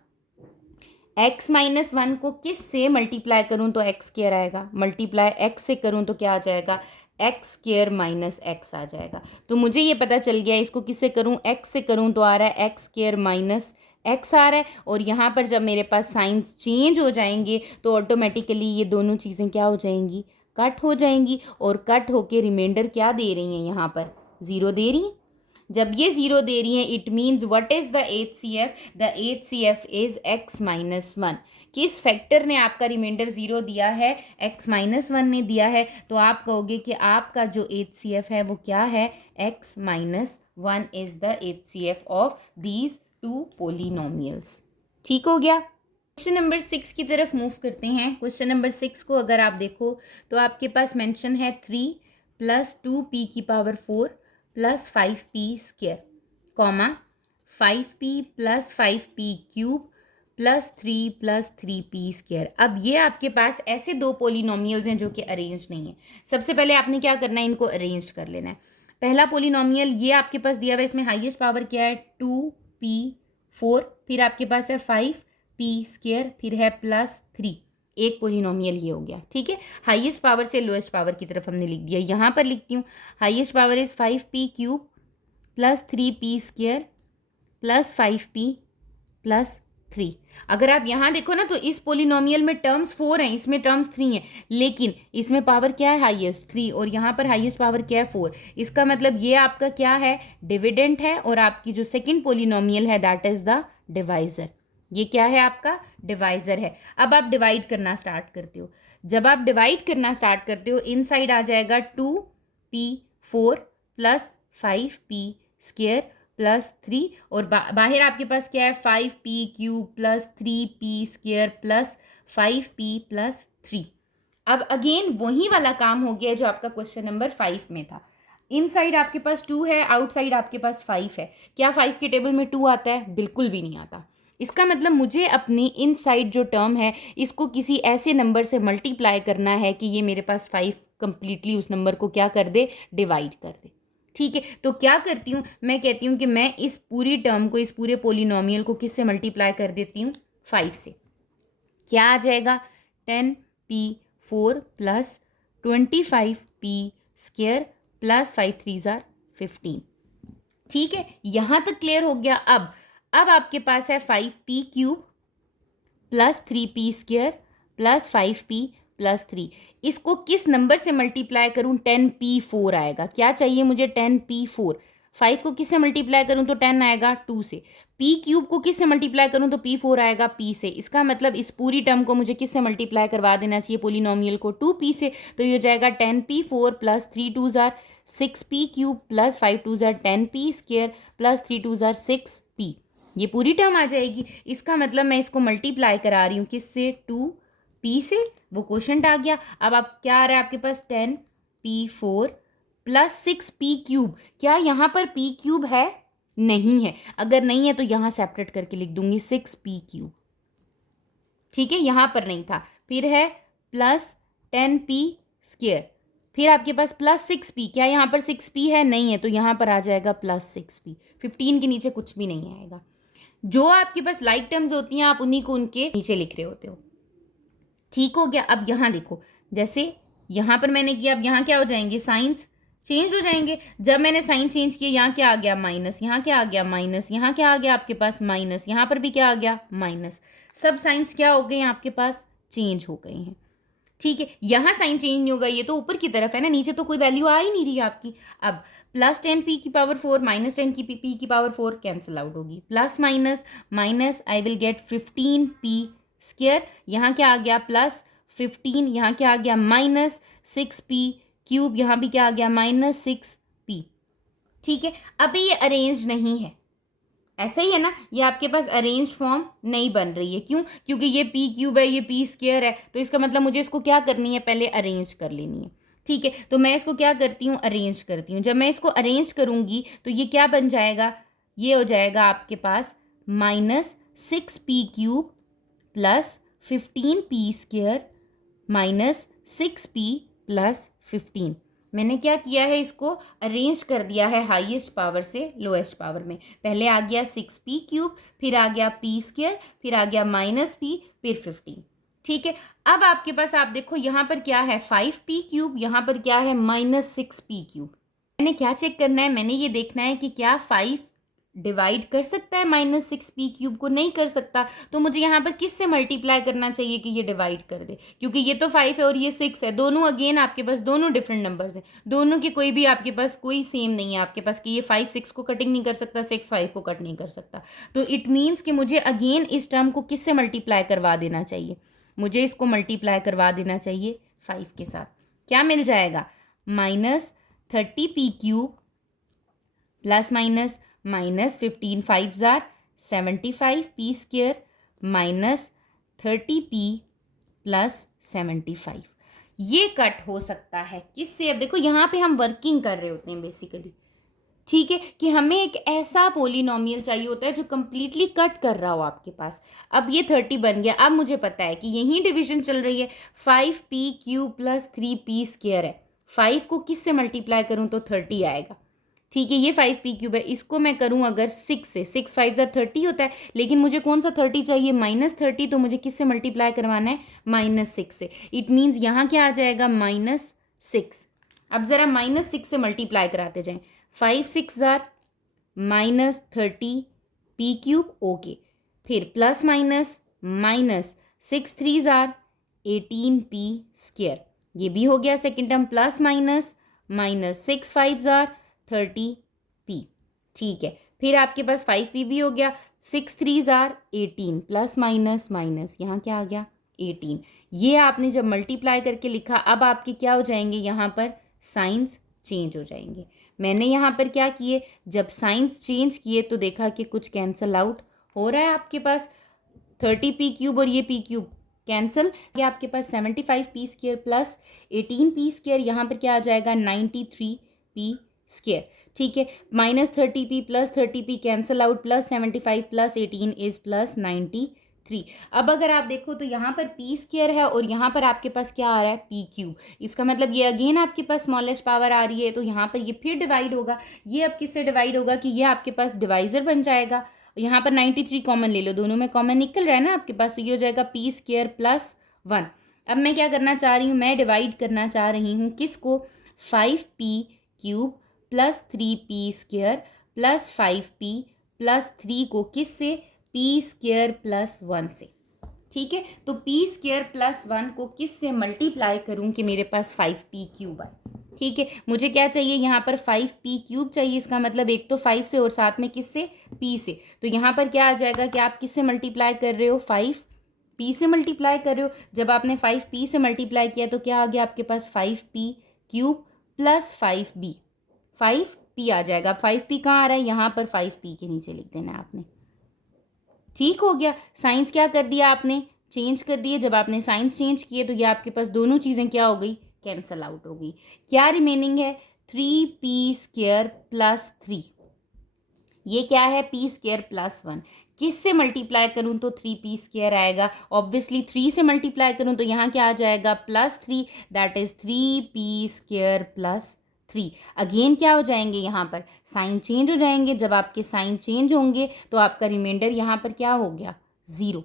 x माइनस 1 को किस से मल्टीप्लाई करूं तो x² आएगा, मल्टीप्लाई x से करूं तो क्या आ जाएगा, x² माइनस एक्स आ जाएगा। तो मुझे ये पता चल गया, इसको किससे करूं, x से करूं तो आ रहा है x² माइनस एक्स आ रहा है, और यहाँ पर जब मेरे पास साइंस चेंज हो जाएंगे तो ऑटोमेटिकली ये दोनों चीज़ें क्या हो जाएंगी, कट हो जाएंगी, और कट होके रिमाइंडर क्या दे रही हैं, यहाँ पर 0 दे रही हैं। जब ये 0 दे रही हैं it means what is the HCF, the HCF is x minus 1। किस फैक्टर ने आपका रिमाइंडर 0 दिया है, x माइनस 1 ने दिया है, तो आप कहोगे कि आपका जो HCF है वो क्या है, x minus 1 is the HCF of these 2 polynomials. ठीक हो गया। क्वेश्चन नंबर 6 की तरफ मूव करते हैं। क्वेश्चन नंबर 6 को अगर आप देखो तो आपके पास मेंशन है 3 प्लस 2p की power 4 plus 5p², comma 5p plus 5p³ plus 3 plus 3p²। अब ये आपके पास ऐसे 2 पोलिनोमियल्स हैं जो कि अरेंज नहीं है। सबसे पहले आपने क्या करना है, इनको अरेंज कर लेना है। पहला पोलिनोमियल ये आपके पास दिया हुआ है, इसमें हाईएस्ट पावर क्या है, 2p4, फिर आपके पास है 5p², फिर है प्लस 3। एक पोलिनोमियल ये हो गया। ठीक है, हाईएस्ट पावर से लोएस्ट पावर की तरफ हमने लिख दिया। यहाँ पर लिखती हूँ, highest power is 5p³ plus 3p² plus 5p plus 3। अगर आप यहाँ देखो ना तो इस पोलिनोमियल में टर्म्स 4 हैं, इसमें टर्म्स 3 हैं, लेकिन इसमें पावर क्या है, हाईएस्ट 3, और यहाँ पर हाईएस्ट पावर क्या है, 4। इसका मतलब ये आपका क्या है, डिविडेंड है, और आपकी जो सेकेंड पोलिनोमियल है दैट इज द डिवाइजर। ये क्या है, आपका डिवाइजर है। अब आप डिवाइड करना स्टार्ट करते हो। जब आप डिवाइड करना स्टार्ट करते हो, इनसाइड आ जाएगा 2p4 प्लस 5p² प्लस 3, और बाहर आपके पास क्या है, 5p³ plus 3p² plus 5p plus 3। अब अगेन वही वाला काम हो गया जो आपका क्वेश्चन नंबर 5 में था। इनसाइड आपके पास 2 है, आउटसाइड आपके पास 5 है। क्या 5 के टेबल में 2 आता है, बिल्कुल भी नहीं आता। इसका मतलब मुझे अपनी इनसाइड जो टर्म है इसको किसी ऐसे नंबर से मल्टीप्लाई करना है कि ये मेरे पास 5 कंप्लीटली उस नंबर को क्या कर दे, डिवाइड कर दे। ठीक है, तो क्या करती हूँ, मैं कहती हूँ कि मैं इस पूरी टर्म को, इस पूरे पोलिनोमियल को किससे मल्टीप्लाई कर देती हूँ, 5 से। क्या आ जाएगा, 10p4 प्लस 25p² प्लस 5 3 ज़ार 15। ठीक है, यहाँ तक क्लियर हो गया। अब आपके पास है 5p³ plus 3p² plus 5p plus 3। इसको किस नंबर से मल्टीप्लाई करूँ? 10p4 आएगा। क्या चाहिए मुझे? 10p4। 5 को किससे मल्टीप्लाई करूँ तो 10 आएगा 2 से। p³ को किससे मल्टीप्लाई करूँ तो p4 आएगा p से। इसका मतलब इस पूरी टर्म को मुझे किससे मल्टीप्लाई करवा देना चाहिए? पोलिनोमियल को 2p से। तो ये हो जाएगा 10p4 प्लस 3 2 ज़ार 6p³ प्लस 5 2 ज़ार 10p² प्लस 3 2 ज़ार 6p। ये पूरी टर्म आ जाएगी। इसका मतलब मैं इसको मल्टीप्लाई करा रही हूँ किससे? 2p से। वो क्वोशंट आ गया। अब आप क्या आ रहा है आपके पास? 10p4 plus 6p³। क्या यहाँ पर p³ है? नहीं है। अगर नहीं है तो यहाँ सेपरेट करके लिख दूंगी 6p³। ठीक है, यहाँ पर नहीं था। फिर है प्लस 10p²। फिर आपके पास प्लस 6p। क्या यहाँ पर 6p है? नहीं है। तो यहाँ पर आ जाएगा प्लस 6p। 15 के नीचे कुछ भी नहीं आएगा। जो आपके पास लाइक टर्म्स होती हैं आप उन्हीं को उनके नीचे लिख रहे होते हो। ठीक हो गया। अब यहाँ देखो, जैसे यहाँ पर मैंने किया, अब यहाँ क्या हो जाएंगे? साइंस चेंज हो जाएंगे। जब मैंने साइन चेंज किया, यहाँ क्या आ गया? माइनस। यहाँ क्या आ गया? माइनस। यहाँ क्या आ गया आपके पास? माइनस। यहाँ पर भी क्या आ गया? माइनस। सब साइंस क्या हो गए हैं आपके पास? चेंज हो गए हैं। ठीक है, यहाँ साइन चेंज नहीं होगा, ये तो ऊपर की तरफ है ना, नीचे तो कोई वैल्यू आ ही नहीं रही आपकी। अब plus 10p⁴ minus 10p⁴ cancel out होगी। Plus minus minus, I will get 15p²। यहाँ क्या आ गया? प्लस 15। यहाँ क्या आ गया? Minus 6p³। यहाँ भी क्या आ गया? Minus 6p। ठीक है, अभी ये अरेंज नहीं है, ऐसा ही है ना, ये आपके पास अरेंज फॉर्म नहीं बन रही है। क्यों? क्योंकि ये p³ है, ये p² है। तो इसका मतलब मुझे इसको क्या करनी है? पहले अरेंज कर लेनी है। ठीक है, तो मैं इसको क्या करती हूँ? अरेंज करती हूँ। जब मैं इसको अरेंज करूँगी तो ये क्या बन जाएगा? ये हो जाएगा आपके पास minus 6p³ plus 15p² minus 6p plus 15। मैंने क्या किया है? इसको अरेंज कर दिया है हाईएस्ट पावर से लोएस्ट पावर में। पहले आ गया 6p³, फिर आ गया p², फिर आ गया माइनस p, फिर 15। ठीक है, अब आपके पास आप देखो यहाँ पर क्या है? 5p³, यहाँ पर क्या है? Minus 6p³। मैंने क्या चेक करना है? मैंने ये देखना है कि क्या 5 डिवाइड कर सकता है माइनस 6p³ को? नहीं कर सकता। तो मुझे यहाँ पर किससे मल्टीप्लाई करना चाहिए कि ये डिवाइड कर दे? क्योंकि ये तो 5 है और ये 6 है। दोनों अगेन आपके पास दोनों डिफरेंट नंबर्स हैं। दोनों की कोई भी आपके पास कोई सेम नहीं है आपके पास कि ये 5 6 को कटिंग नहीं कर सकता, 6 5 को कट नहीं कर सकता। तो इट मीन्स कि मुझे अगेन इस टर्म को किससे मल्टीप्लाई करवा देना चाहिए? मुझे इसको मल्टीप्लाई करवा देना चाहिए 5 के साथ। क्या मिल जाएगा? Minus 30p³ plus minus minus 15 5 ज़ार 75p² माइनस 30p प्लस 75। ये कट हो सकता है किससे? अब देखो यहाँ पे हम वर्किंग कर रहे होते हैं बेसिकली। ठीक है, कि हमें एक ऐसा पोलिनोमियल चाहिए होता है जो कंप्लीटली कट कर रहा हो आपके पास। अब ये 30 बन गया। अब मुझे पता है कि यही डिवीजन चल रही है। 5p³ प्लस 3p² है। 5 को किससे मल्टीप्लाई करूँ तो 30 आएगा। ठीक है, ये 5p³ है। इसको मैं करूं अगर 6 से, 6 5 ज़ार 30 होता है, लेकिन मुझे कौन सा 30 चाहिए? माइनस 30। तो मुझे किससे मल्टीप्लाई करवाना है? माइनस 6 से। इट मीन्स यहाँ क्या आ जाएगा? माइनस 6। अब ज़रा माइनस 6 से मल्टीप्लाई कराते जाएं। 5 6 ज़ार माइनस 30p³। ओके, फिर प्लस माइनस माइनस 6 3 ज़ार 18p²। ये भी हो गया second term. Plus minus minus 6 5 ज़ार 30p। ठीक है, फिर आपके पास 5p भी हो गया। 6 3 ज़ार 18 प्लस माइनस माइनस, यहाँ क्या आ गया? 18। ये आपने जब मल्टीप्लाई करके लिखा, अब आपके क्या हो जाएंगे? यहाँ पर साइंस चेंज हो जाएंगे। मैंने यहाँ पर क्या किए? जब साइंस चेंज किए तो देखा कि कुछ कैंसल आउट हो रहा है आपके पास। 30p³ और ये p³ कैंसिल। ये आपके पास 75p² प्लस 18p², यहाँ पर क्या आ जाएगा? 93p²। ठीक है, minus 30p plus 30p cancel out, plus 75 plus 18 is plus 93। अब अगर आप देखो तो यहाँ पर p² है और यहाँ पर आपके पास क्या आ रहा है? p³। इसका मतलब ये अगेन आपके पास स्मॉलेस्ट पावर आ रही है, तो यहाँ पर ये फिर डिवाइड होगा। ये अब किससे डिवाइड होगा कि ये आपके पास डिवाइजर बन जाएगा। यहाँ पर 93 कॉमन ले लो, दोनों में कॉमन निकल रहा है ना आपके पास, तो ये हो जाएगा p² प्लस 1। अब मैं क्या करना चाह रही हूँ? मैं डिवाइड करना चाह रही हूँ किसको? 5p³ cube plus 3p² plus 5p plus 3 को किससे, p² प्लस 1 से। ठीक है, तो p² प्लस 1 को किससे मल्टीप्लाई करूं कि मेरे पास 5p³ आए। ठीक है, मुझे क्या चाहिए यहाँ पर 5p³ चाहिए, इसका मतलब एक तो 5 से और साथ में किससे, p से। तो यहाँ पर क्या आ जाएगा कि आप किससे मल्टीप्लाई कर रहे हो, 5p से मल्टीप्लाई कर रहे हो। जब आपने 5p से मल्टीप्लाई किया तो क्या आ गया आपके पास, 5p³ प्लस 5p आ जाएगा। 5p कहाँ आ रहा है, यहाँ पर 5p के नीचे लिख देना है आपने। ठीक हो गया, साइंस क्या कर दिया आपने, चेंज कर दिए। जब आपने साइंस चेंज किए तो ये आपके पास दोनों चीज़ें क्या हो गई, कैंसल आउट हो गई। क्या रिमेनिंग है, 3p² प्लस 3। ये क्या है, p² प्लस 1। किससे मल्टीप्लाई करूं तो 3p² आएगा। ऑब्वियसली 3 से मल्टीप्लाई करूं तो यहाँ क्या आ जाएगा, plus 3, that is 3p² plus 3। Again क्या हो जाएंगे, यहाँ पर साइन चेंज हो जाएंगे। जब आपके साइन चेंज होंगे तो आपका रिमाइंडर यहाँ पर क्या हो गया, 0।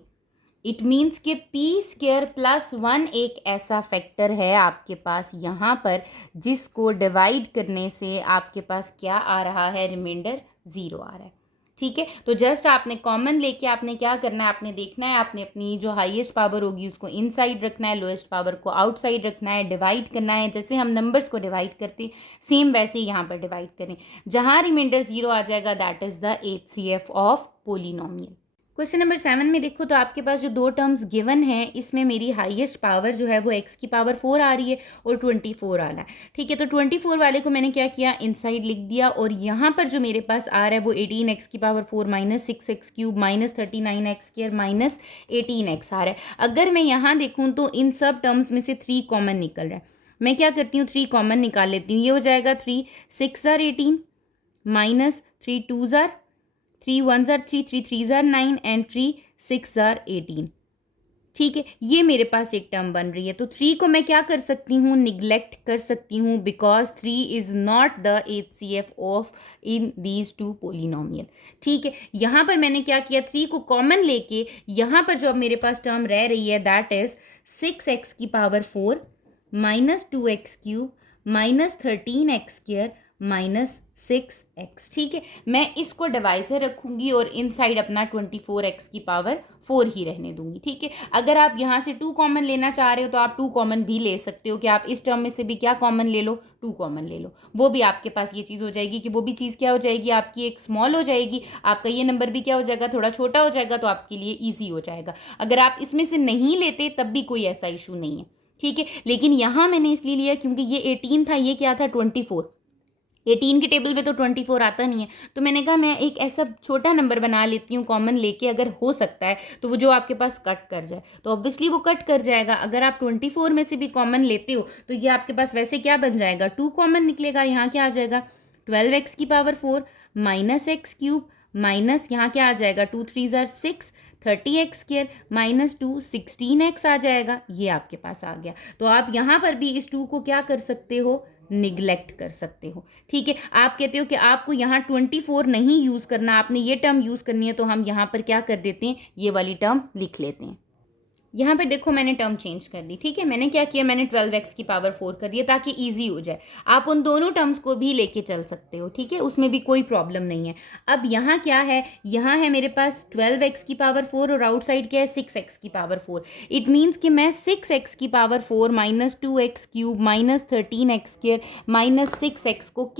इट मीन्स के p² प्लस 1 एक ऐसा फैक्टर है आपके पास यहाँ पर जिसको डिवाइड करने से आपके पास क्या आ रहा है, रिमाइंडर 0 आ रहा है। ठीक है, तो जस्ट आपने कॉमन लेके आपने क्या करना है, आपने देखना है, आपने अपनी जो हाईएस्ट पावर होगी उसको इनसाइड रखना है, लोएस्ट पावर को आउटसाइड रखना है, डिवाइड करना है। जैसे हम नंबर्स को डिवाइड करते हैं सेम वैसे ही यहाँ पर डिवाइड करें। जहाँ रिमाइंडर 0 आ जाएगा that is the HCF of polynomial. Question number 7 में देखो तो आपके पास जो दो टर्म्स गिवन हैं, इसमें मेरी हाईएस्ट पावर जो है वो x की पावर 4 आ रही है और 24 आ रहा है। ठीक है, तो 24 वाले को मैंने क्या किया, इनसाइड लिख दिया। और यहाँ पर जो मेरे पास आ रहा है वो 18x की power 4 minus 6x³ minus 39x² minus 18x आ रहा है। अगर मैं यहाँ देखूँ तो इन सब टर्म्स में से 3 कॉमन निकल रहा है। मैं क्या करती हूँ, 3 कॉमन निकाल लेती हूँ। ये हो जाएगा 3 6 jar 18 minus 3 2 jar 3 1 jar 3 3 3 jar 9 and 3 6 jar 18। ठीक है, ये मेरे पास एक टर्म बन रही है। तो 3 को मैं क्या कर सकती हूँ, निग्लेक्ट कर सकती हूँ, because 3 is not the HCF of in these two polynomial. ठीक है, यहाँ पर मैंने क्या किया, 3 को कॉमन लेके यहाँ पर जो अब मेरे पास टर्म रह रही है दैट इज 6x की power 4 minus 2x³ minus 13x² minus 6x। ठीक है, मैं इसको डिवाइजर रखूंगी और इनसाइड अपना 24x की पावर 4 ही रहने दूंगी। ठीक है, अगर आप यहाँ से 2 कॉमन लेना चाह रहे हो तो आप 2 कॉमन भी ले सकते हो कि आप इस टर्म में से भी क्या कॉमन ले लो, 2 कॉमन ले लो। वो भी आपके पास ये चीज़ हो जाएगी कि वो भी चीज़ क्या हो जाएगी, आपकी एक स्मॉल हो जाएगी, आपका ये नंबर भी क्या हो जाएगा, थोड़ा छोटा हो जाएगा, तो आपके लिए ईजी हो जाएगा। अगर आप इसमें से नहीं लेते तब भी कोई ऐसा इशू नहीं है। ठीक है, लेकिन यहाँ मैंने इसलिए लिया क्योंकि ये 18 था, ये क्या था 24। 18 के टेबल में तो 24 आता नहीं है, तो मैंने कहा मैं एक ऐसा छोटा नंबर बना लेती हूँ कॉमन लेके, अगर हो सकता है तो वो जो आपके पास कट कर जाए, तो ऑब्वियसली वो कट कर जाएगा। अगर आप 24 में से भी कॉमन लेते हो तो ये आपके पास वैसे क्या बन जाएगा, 2 कॉमन निकलेगा। यहाँ क्या आ जाएगा, 12x की पावर 4 माइनस x³ माइनस यहाँ क्या आ जाएगा, 2 3 जार 6 30x² माइनस 2 16x आ जाएगा। ये आपके पास आ गया। तो आप यहाँ पर भी इस 2 को क्या कर सकते हो, निग्लेक्ट कर सकते हो। ठीक है, आप कहते हो कि आपको यहाँ 24 नहीं यूज़ करना, आपने ये टर्म यूज़ करनी है, तो हम यहाँ पर क्या कर देते हैं, ये वाली टर्म लिख लेते हैं। यहाँ पे देखो मैंने टर्म चेंज कर दी। ठीक है, मैंने क्या किया, मैंने 12x की पावर 4 कर दिया ताकि इजी हो जाए। आप उन दोनों टर्म्स को भी लेके चल सकते हो। ठीक है, उसमें भी कोई प्रॉब्लम नहीं है। अब यहाँ क्या है, यहाँ है मेरे पास 12x की पावर 4 और आउटसाइड क्या है 6x की पावर 4। इट मीन्स कि मैं 6x की power 4 minus 2x³ minus 13x² minus 6x को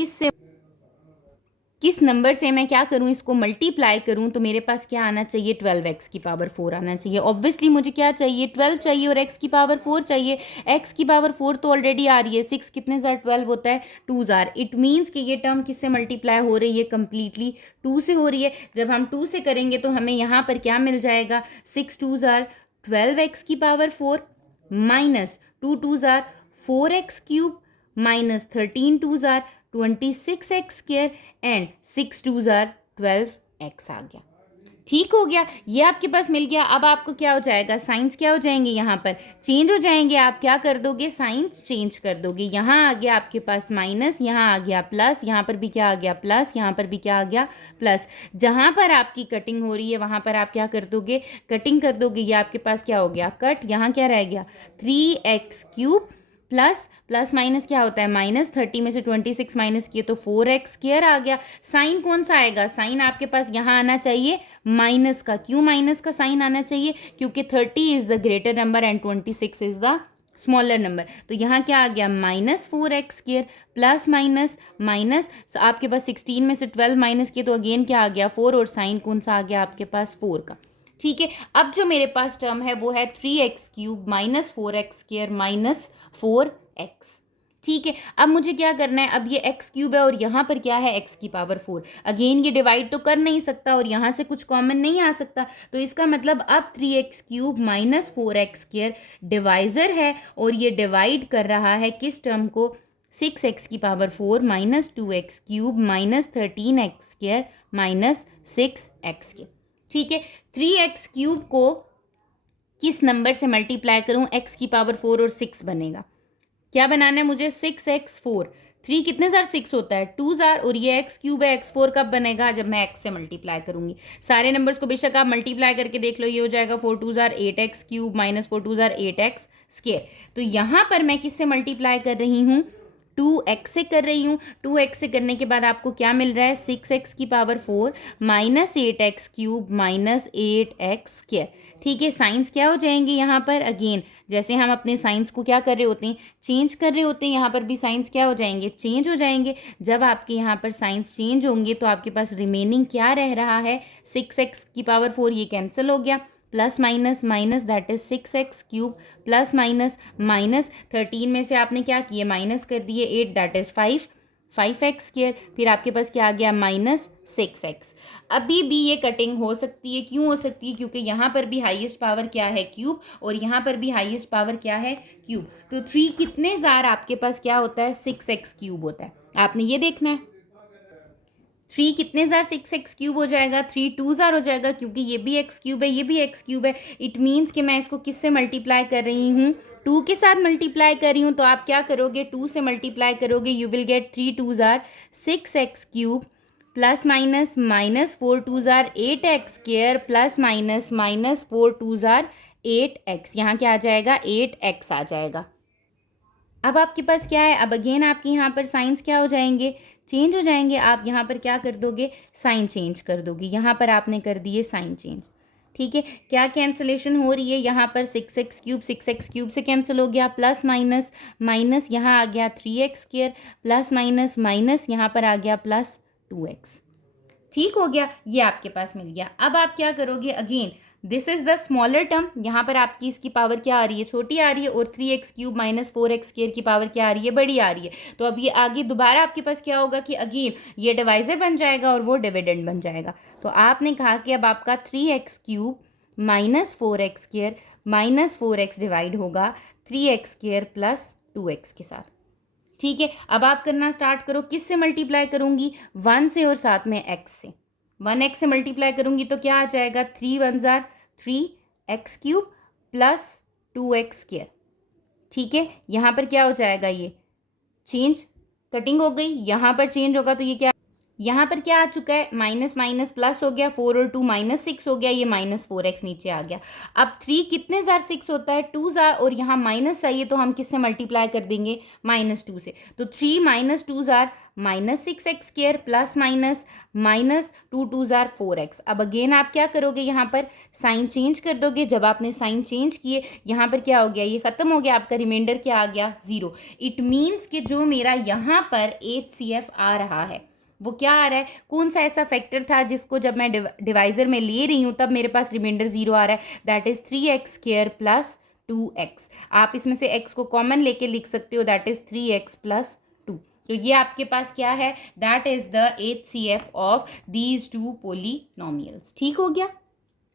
किस नंबर से मैं क्या करूं, इसको मल्टीप्लाई करूं, तो मेरे पास क्या आना चाहिए, 12x की पावर 4 आना चाहिए। ऑब्वियसली मुझे क्या चाहिए, 12 चाहिए और x की पावर 4 चाहिए। x की पावर 4 तो ऑलरेडी आ रही है, 6 कितने जार 12 होता है, 2 जार। इट मीन्स कि ये टर्म किससे मल्टीप्लाई हो रही है, कम्प्लीटली 2 से हो रही है। जब हम 2 से करेंगे तो हमें यहाँ पर क्या मिल जाएगा, 6 2 जार 12x की power 4 minus 2 2 jar 4x³ minus 13 2 jar 26x² and 6 2 jar 12x आ गया। ठीक हो गया, ये आपके पास मिल गया। अब आपको क्या हो जाएगा, साइंस क्या हो जाएंगे, यहाँ पर चेंज हो जाएंगे। आप क्या कर दोगे, साइंस चेंज कर दोगे। यहाँ आ गया आपके पास माइनस, यहाँ आ गया प्लस, यहाँ पर भी क्या आ गया प्लस, यहाँ पर भी क्या आ गया प्लस। जहाँ पर आपकी कटिंग हो रही है वहाँ पर आप क्या कर दोगे, कटिंग कर दोगे। ये आपके पास क्या हो गया, कट। यहाँ क्या रह गया, 3x³ प्लस प्लस माइनस क्या होता है माइनस, 30 में से 26 माइनस किए तो 4x² आ गया। साइन कौन सा आएगा, साइन आपके पास यहाँ आना चाहिए माइनस का। क्यों माइनस का साइन आना चाहिए, क्योंकि 30 is the greater number and 26 is the smaller number. तो यहाँ क्या आ गया -4x² प्लस माइनस माइनस, आपके पास 16 में से 12 माइनस किए तो अगेन क्या आ गया 4, और साइन कौन सा आ गया आपके पास 4 का। ठीक है, अब जो मेरे पास टर्म है वो है 3x³ -4x² -4x। ठीक है, अब मुझे क्या करना है, अब ये x³ है और यहाँ पर क्या है x⁴। अगेन ये डिवाइड तो कर नहीं सकता और यहाँ से कुछ कॉमन नहीं आ सकता, तो इसका मतलब अब 3x³ -4x² डिवाइज़र है और ये डिवाइड कर रहा है किस टर्म को, 6x⁴ -2x³ -13x² -6x के। ठीक है, 3x³ को किस नंबर से मल्टीप्लाई करूं, x⁴ और 6 बनेगा। क्या बनाना है मुझे, 6x4। 3 कितने ज़ार 6 होता है, 2 ज़ार, और ये x³ है, x4 कब बनेगा, जब मैं x से मल्टीप्लाई करूंगी। सारे नंबर्स को बेशक आप मल्टीप्लाई करके देख लो, ये हो जाएगा 4 2 ज़ार 8x³ -4 2 ज़ार 8x²। तो यहाँ पर मैं किससे मल्टीप्लाई कर रही हूँ, 2x से कर रही हूँ। 2x से करने के बाद आपको क्या मिल रहा है, 6x⁴ -8x³ -8x²। ठीक है, साइंस क्या हो जाएंगे यहाँ पर, अगेन जैसे हम अपने साइंस को क्या कर रहे होते हैं, चेंज कर रहे होते हैं, यहाँ पर भी साइंस क्या हो जाएंगे, चेंज हो जाएंगे। जब आपके यहाँ पर साइंस चेंज होंगे तो आपके पास रिमेनिंग क्या रह रहा है, 6x⁴, ये कैंसिल हो गया, plus minus minus that is 6x³ plus minus minus 13 में से आपने क्या किए, माइनस कर दिए 8 दैट इज 5x²। फिर आपके पास क्या आ गया -6x। अभी भी ये कटिंग हो सकती है, क्यों हो सकती है, क्योंकि यहाँ पर भी हाईएस्ट पावर क्या है क्यूब, और यहाँ पर भी हाईएस्ट पावर क्या है क्यूब। तो 3 कितने ज़ार आपके पास क्या होता है, 6x³ होता है। आपने ये देखना है 3 कितने ज़ार 6x³ हो जाएगा, 3 2 ज़ार हो जाएगा, क्योंकि ये भी x³ है ये भी x³ है। इट मीन्स कि मैं इसको किससे मल्टीप्लाई कर रही हूँ, 2 के साथ मल्टीप्लाई कर रही हूँ। तो आप क्या करोगे, 2 से मल्टीप्लाई करोगे, यू विल गेट 3 2 ज़ार 6x³ प्लस माइनस -4 2 ज़ार 8x² प्लस माइनस -4 2 ज़ार 8x। यहाँ क्या आ जाएगा, 8x आ जाएगा। अब आपके पास क्या है, अब अगेन आपके यहाँ पर साइंस क्या हो जाएंगे, चेंज हो जाएंगे। आप यहाँ पर क्या कर दोगे, साइन चेंज कर दोगे। यहाँ पर आपने कर दिए साइन चेंज। ठीक है, क्या कैंसलेशन हो रही है यहाँ पर, 6x³ से कैंसिल हो गया, प्लस माइनस माइनस यहाँ आ गया 3x² प्लस माइनस माइनस यहाँ पर आ गया प्लस 2x। ठीक हो गया, ये आपके पास मिल गया। अब आप क्या करोगे, again this is the smaller term, यहाँ पर आपकी इसकी पावर क्या आ रही है, छोटी आ रही है, और 3x³ -4x² की पावर क्या आ रही है, बड़ी आ रही है। तो अब ये आगे दोबारा आपके पास क्या होगा कि अगेन ये डिवाइजर बन जाएगा और वो डिविडेंड बन जाएगा। तो आपने कहा कि अब आपका 3x³ -4x² -4x डिवाइड होगा 3x² प्लस 2x के साथ। ठीक है, अब आप करना स्टार्ट करो, किस से मल्टीप्लाई करूंगी, 1 से और साथ में x से। 1x से मल्टीप्लाई करूंगी तो क्या आ जाएगा, 3 1 ज़ार 3x³ प्लस 2x²। ठीक है, यहाँ पर क्या हो जाएगा, ये चेंज कटिंग हो गई, यहाँ पर चेंज होगा तो ये क्या, यहाँ पर क्या आ चुका है, माइनस माइनस प्लस हो गया, 4 और 2 -6 हो गया, ये -4x नीचे आ गया। अब 3 कितने ज़ार 6 होता है, 2 ज़ार, और यहाँ माइनस चाहिए तो हम किससे मल्टीप्लाई कर देंगे, -2 से। तो 3 -2 ज़ार -6x² प्लस माइनस -2 2 ज़ार 4x। अब अगेन आप क्या करोगे, यहाँ पर साइन चेंज कर दोगे। जब आपने साइन चेंज किए, यहाँ पर क्या हो गया, ये ख़त्म हो गया, आपका रिमाइंडर क्या आ गया, 0। इट मीन्स कि जो मेरा यहाँ पर HCF आ रहा है वो क्या आ रहा है, कौन सा ऐसा फैक्टर था जिसको जब मैं डिवाइजर में ले रही हूँ तब मेरे पास रिमाइंडर 0 आ रहा है, that is 3x² plus 2x। आप इसमें से x को कॉमन लेके लिख सकते हो, दैट इज़ 3x प्लस 2। तो ये आपके पास क्या है, that is the HCF of these to polynomials. ठीक हो गया।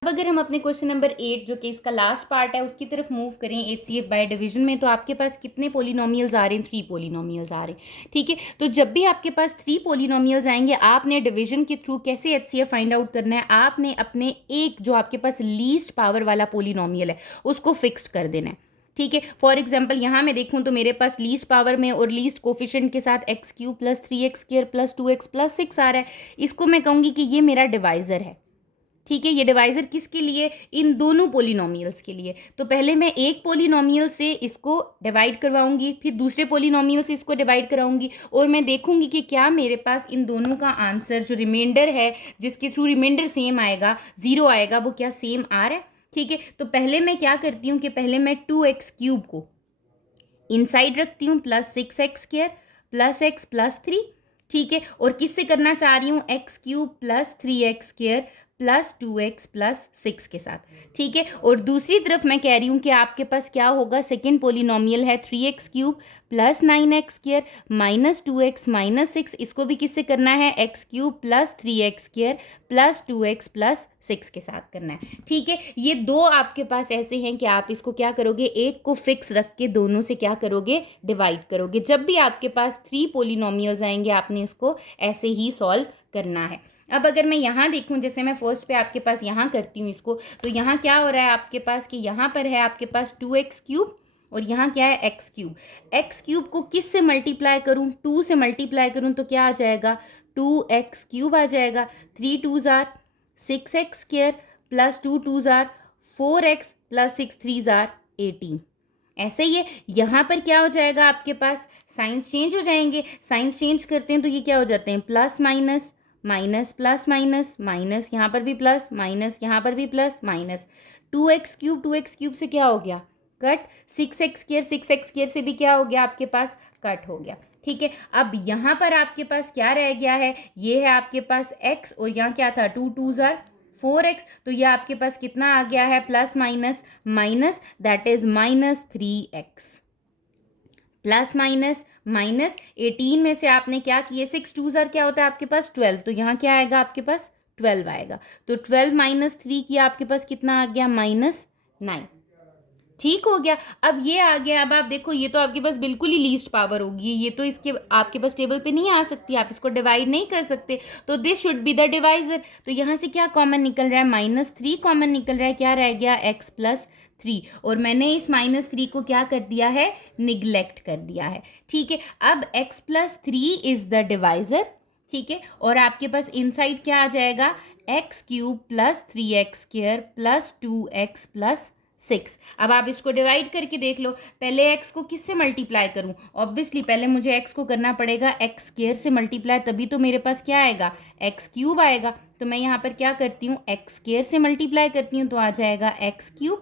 अब अगर हम अपने क्वेश्चन नंबर 8 जो कि इसका लास्ट पार्ट है उसकी तरफ मूव करें, HCF बाय डिवीजन में, तो आपके पास कितने पोलिनोमियल्स आ रहे हैं, 3 पोलिनोमियल्स आ रहे हैं। ठीक है, तो जब भी आपके पास 3 पोलिनोमियल्स आएंगे, आपने डिवीजन के थ्रू कैसे HCF फाइंड आउट करना है, आपने अपने एक जो आपके पास लीस्ट पावर वाला पोलिनोमियल है उसको फिक्स्ड कर देना है। ठीक है, फॉर एग्जाम्पल यहाँ मैं देखूँ तो मेरे पास लीस्ट पावर में और लीस्ट कोफिशिएंट के साथ x³ plus 3x² plus 2x plus 6 आ रहा है। इसको मैं कहूँगी कि ये मेरा डिवाइज़र है। ठीक है, ये डिवाइज़र किसके लिए, इन दोनों पोलिनोमियल्स के लिए। तो पहले मैं एक पोलिनोमियल से इसको डिवाइड करवाऊंगी, फिर दूसरे पोलिनोमियल से इसको डिवाइड कराऊंगी, और मैं देखूंगी कि क्या मेरे पास इन दोनों का आंसर जो रिमाइंडर है, जिसके थ्रू रिमाइंडर सेम आएगा, 0 आएगा, वो क्या सेम आ रहा है। ठीक है, तो पहले मैं क्या करती हूँ कि पहले मैं 2x³ को इनसाइड रखती हूँ, +6x² +x+3। ठीक है, और किससे करना चाह रही हूँ, x³ +3x² +2x +6 के साथ। ठीक है, और दूसरी तरफ मैं कह रही हूँ कि आपके पास क्या होगा, सेकेंड पोलिनोमियल है 3x³ +9x² -2x -6, इसको भी किससे करना है, x³ +3x² +2x +6 के साथ करना है। ठीक है, ये दो आपके पास ऐसे हैं कि आप इसको क्या करोगे, एक को फिक्स रख के दोनों से क्या करोगे, डिवाइड करोगे। जब भी आपके पास 3 पोलिनोमियल्स आएंगे आपने इसको ऐसे ही सॉल्व करना है। अब अगर मैं यहाँ देखूँ, जैसे मैं फर्स्ट पे आपके पास यहाँ करती हूँ इसको, तो यहाँ क्या हो रहा है आपके पास कि यहाँ पर है आपके पास 2x³ और यहाँ क्या है x³। x³ को किस से मल्टीप्लाई करूँ, 2 से मल्टीप्लाई करूँ तो क्या आ जाएगा, 2x³ आ जाएगा। 3 2s are 6x² +2 2s are 4x +6 3s are 18। ऐसे ही है, यहाँ पर क्या हो जाएगा आपके पास, साइंस चेंज हो जाएंगे। साइंस चेंज करते हैं तो ये क्या हो जाते हैं, plus minus minus plus minus minus, यहाँ पर भी प्लस माइनस, यहाँ पर भी प्लस माइनस। 2x³ से क्या हो गया, कट। 6x² से भी क्या हो गया आपके पास, कट हो गया। ठीक है, अब यहाँ पर आपके पास क्या रह गया है, ये है आपके पास x, और यहाँ क्या था, 2 2s आर 4x, तो ये आपके पास कितना आ गया है, plus minus minus, that is -3x। Plus minus minus 18 में से आपने क्या किए, 6 2s आर क्या होता है आपके पास 12, तो यहाँ क्या आएगा आपके पास 12 आएगा। तो 12 - 3 किया आपके पास कितना आ गया, -9। ठीक हो गया। अब ये आ गया, अब आप देखो ये तो आपके पास बिल्कुल ही लीस्ट पावर होगी, ये तो इसके आपके पास टेबल पे नहीं आ सकती, आप इसको डिवाइड नहीं कर सकते, तो this should be the divisor. तो यहाँ से क्या कॉमन निकल रहा है, -3 कॉमन निकल रहा है, क्या रह गया, x +3, और मैंने इस -3 को क्या कर दिया है, निगलेक्ट कर दिया है। ठीक है, अब x +3 इज द डिवाइजर। ठीक है, और आपके पास इनसाइड क्या आ जाएगा, x³ +3x² +2x +6। अब आप इसको डिवाइड करके देख लो, पहले x को किससे मल्टीप्लाई करूं, ऑब्वियसली पहले मुझे x को करना पड़ेगा x² से मल्टीप्लाई, तभी तो मेरे पास क्या आएगा, x³ आएगा। तो मैं यहाँ पर क्या करती हूँ, x² से मल्टीप्लाई करती हूँ, तो आ जाएगा x³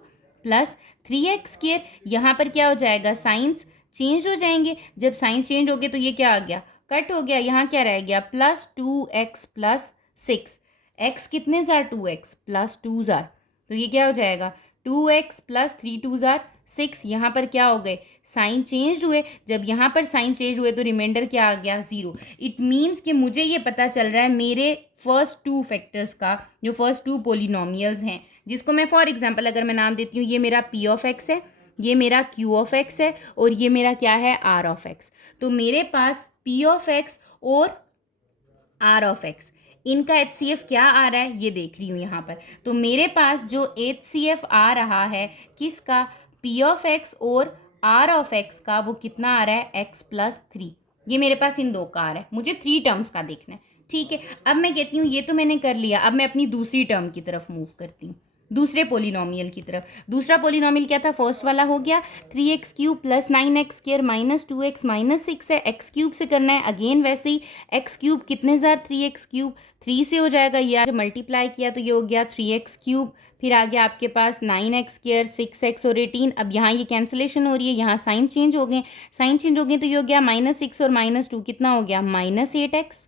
+3x²। यहाँ पर क्या हो जाएगा, साइंस चेंज हो जाएंगे, जब साइंस चेंज हो गए तो ये क्या आ गया, कट हो गया। यहाँ क्या रह गया, +2x +6, x कितने जार, 2x +2 जार, तो ये क्या हो जाएगा, 2x +3 2s आर 6। यहाँ पर क्या हो गए, साइन चेंज हुए, जब यहाँ पर साइन चेंज हुए तो रिमाइंडर क्या आ गया, 0। इट मीन्स कि मुझे ये पता चल रहा है मेरे फर्स्ट 2 फैक्टर्स का, जो फर्स्ट 2 पोलिनोमियल्स हैं, जिसको मैं फॉर एग्जांपल अगर मैं नाम देती हूँ, ये मेरा p(x) है, ये मेरा q(x) है, और ये मेरा क्या है, r(x). तो मेरे पास p(x) और r(x), इनका HCF क्या आ रहा है, ये देख रही हूँ यहाँ पर। तो मेरे पास जो HCF आ रहा है किसका, p(x) और r(x) का, वो कितना आ रहा है, x +3। ये मेरे पास इन दो का आ रहा है, मुझे 3 टर्म्स का देखना है। ठीक है, अब मैं कहती हूँ ये तो मैंने कर लिया, अब मैं अपनी दूसरी टर्म की तरफ मूव करती हूँ, दूसरे पोलिनोमियल की तरफ। दूसरा पोलिनोमियल क्या था, फर्स्ट वाला हो गया 3x³ +9x² -2x -6 है, x³ से करना है, अगेन वैसे ही x³ कितने जार, 3x³, 3 से हो जाएगा, ये मल्टीप्लाई किया तो ये हो गया 3x³, फिर आ गया आपके पास 9x², 6x और 18। अब यहाँ ये कैंसिलेशन हो रही है, यहाँ साइन चेंज हो गए, साइन चेंज हो गए तो ये हो गया -6 और -2 कितना हो गया, -8x।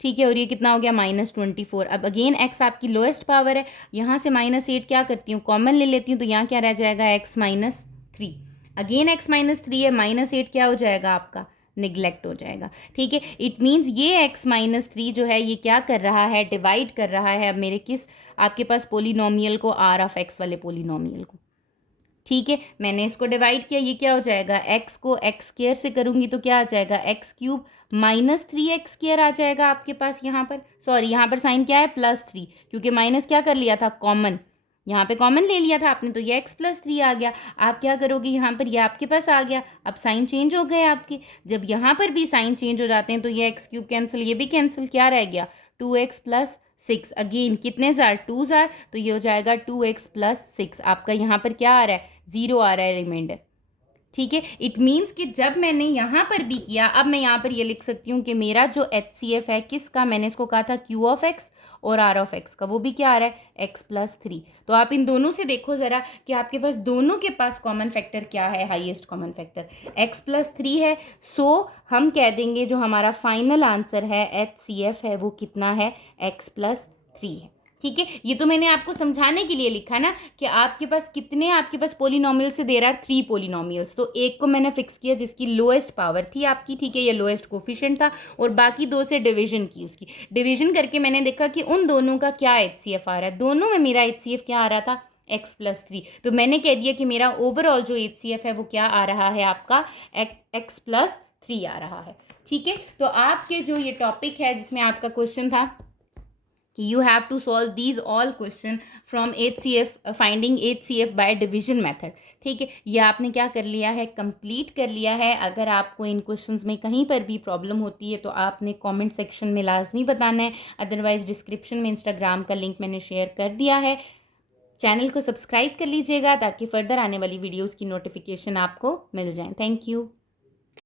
ठीक है, और ये कितना हो गया, -24। अब अगेन x आपकी लोएस्ट पावर है, यहाँ से -8 क्या करती हूँ, कॉमन ले लेती हूँ, तो यहाँ क्या रह जाएगा, x -3। अगेन x -3 है, -8 क्या हो जाएगा आपका, निगलेक्ट हो जाएगा। ठीक है, इट मीन्स ये x -3 जो है ये क्या कर रहा है, डिवाइड कर रहा है अब मेरे किस, आपके पास पोलिनोमियल को, r(x) वाले पोलिनोमियल को। ठीक है, मैंने इसको डिवाइड किया, ये क्या हो जाएगा, x को x² से करूँगी तो क्या आ जाएगा, x³ -3x² आ जाएगा आपके पास। यहाँ पर सॉरी, यहाँ पर साइन क्या है, +3, क्योंकि माइनस क्या कर लिया था, कॉमन, यहाँ पे कॉमन ले लिया था आपने, तो ये x +3 आ गया। आप क्या करोगे, यहाँ पर ये आपके पास आ गया, अब साइन चेंज हो गए आपके, जब यहाँ पर भी साइन चेंज हो जाते हैं तो ये x³ कैंसिल, ये भी कैंसिल, क्या रह गया, 2x 6। अगेन कितने जार, 2 जार, तो ये हो जाएगा 2x प्लस 6। आपका यहाँ पर क्या आ रहा है, 0 आ रहा है रिमाइंडर। ठीक है, इट मीन्स कि जब मैंने यहाँ पर भी किया, अब मैं यहाँ पर ये लिख सकती हूँ कि मेरा जो HCF है किसका, मैंने इसको कहा था Q ऑफ एक्स और R ऑफ एक्स का, वो भी क्या आ रहा है, x प्लस 3। तो आप इन दोनों से देखो ज़रा कि आपके पास दोनों के पास कॉमन फैक्टर क्या है, highest common factor x plus 3 है। सो हम कह देंगे जो हमारा फाइनल आंसर है HCF है वो कितना है, x प्लस 3 है। ठीक है, ये तो मैंने आपको समझाने के लिए लिखा ना कि आपके पास कितने, आपके पास पोलिनोमियल से दे रहा है 3 पोलिनोमियल्स, तो एक को मैंने फिक्स किया जिसकी लोएस्ट पावर थी आपकी, ठीक है, ये लोएस्ट कोफिशिएंट था, और बाकी 2 से डिवीजन की, उसकी डिवीजन करके मैंने देखा कि उन दोनों का क्या HCF आ रहा है, दोनों में मेरा HCF क्या आ रहा था, x प्लस 3। तो मैंने कह दिया कि मेरा ओवरऑल जो HCF है वो क्या आ रहा है आपका, x प्लस 3 आ रहा है। ठीक है, तो आपके जो ये टॉपिक है जिसमें आपका क्वेश्चन था कि you have to solve these all question from HCF, finding HCF by division method. ठीक है, ये आपने क्या कर लिया है, कंप्लीट कर लिया है। अगर आपको इन क्वेश्चंस में कहीं पर भी प्रॉब्लम होती है तो आपने कमेंट सेक्शन में लाजमी बताना है, अदरवाइज डिस्क्रिप्शन में इंस्टाग्राम का लिंक मैंने शेयर कर दिया है। चैनल को सब्सक्राइब कर लीजिएगा ताकि फर्दर आने वाली वीडियोज़ की नोटिफिकेशन आपको मिल जाए। Thank you.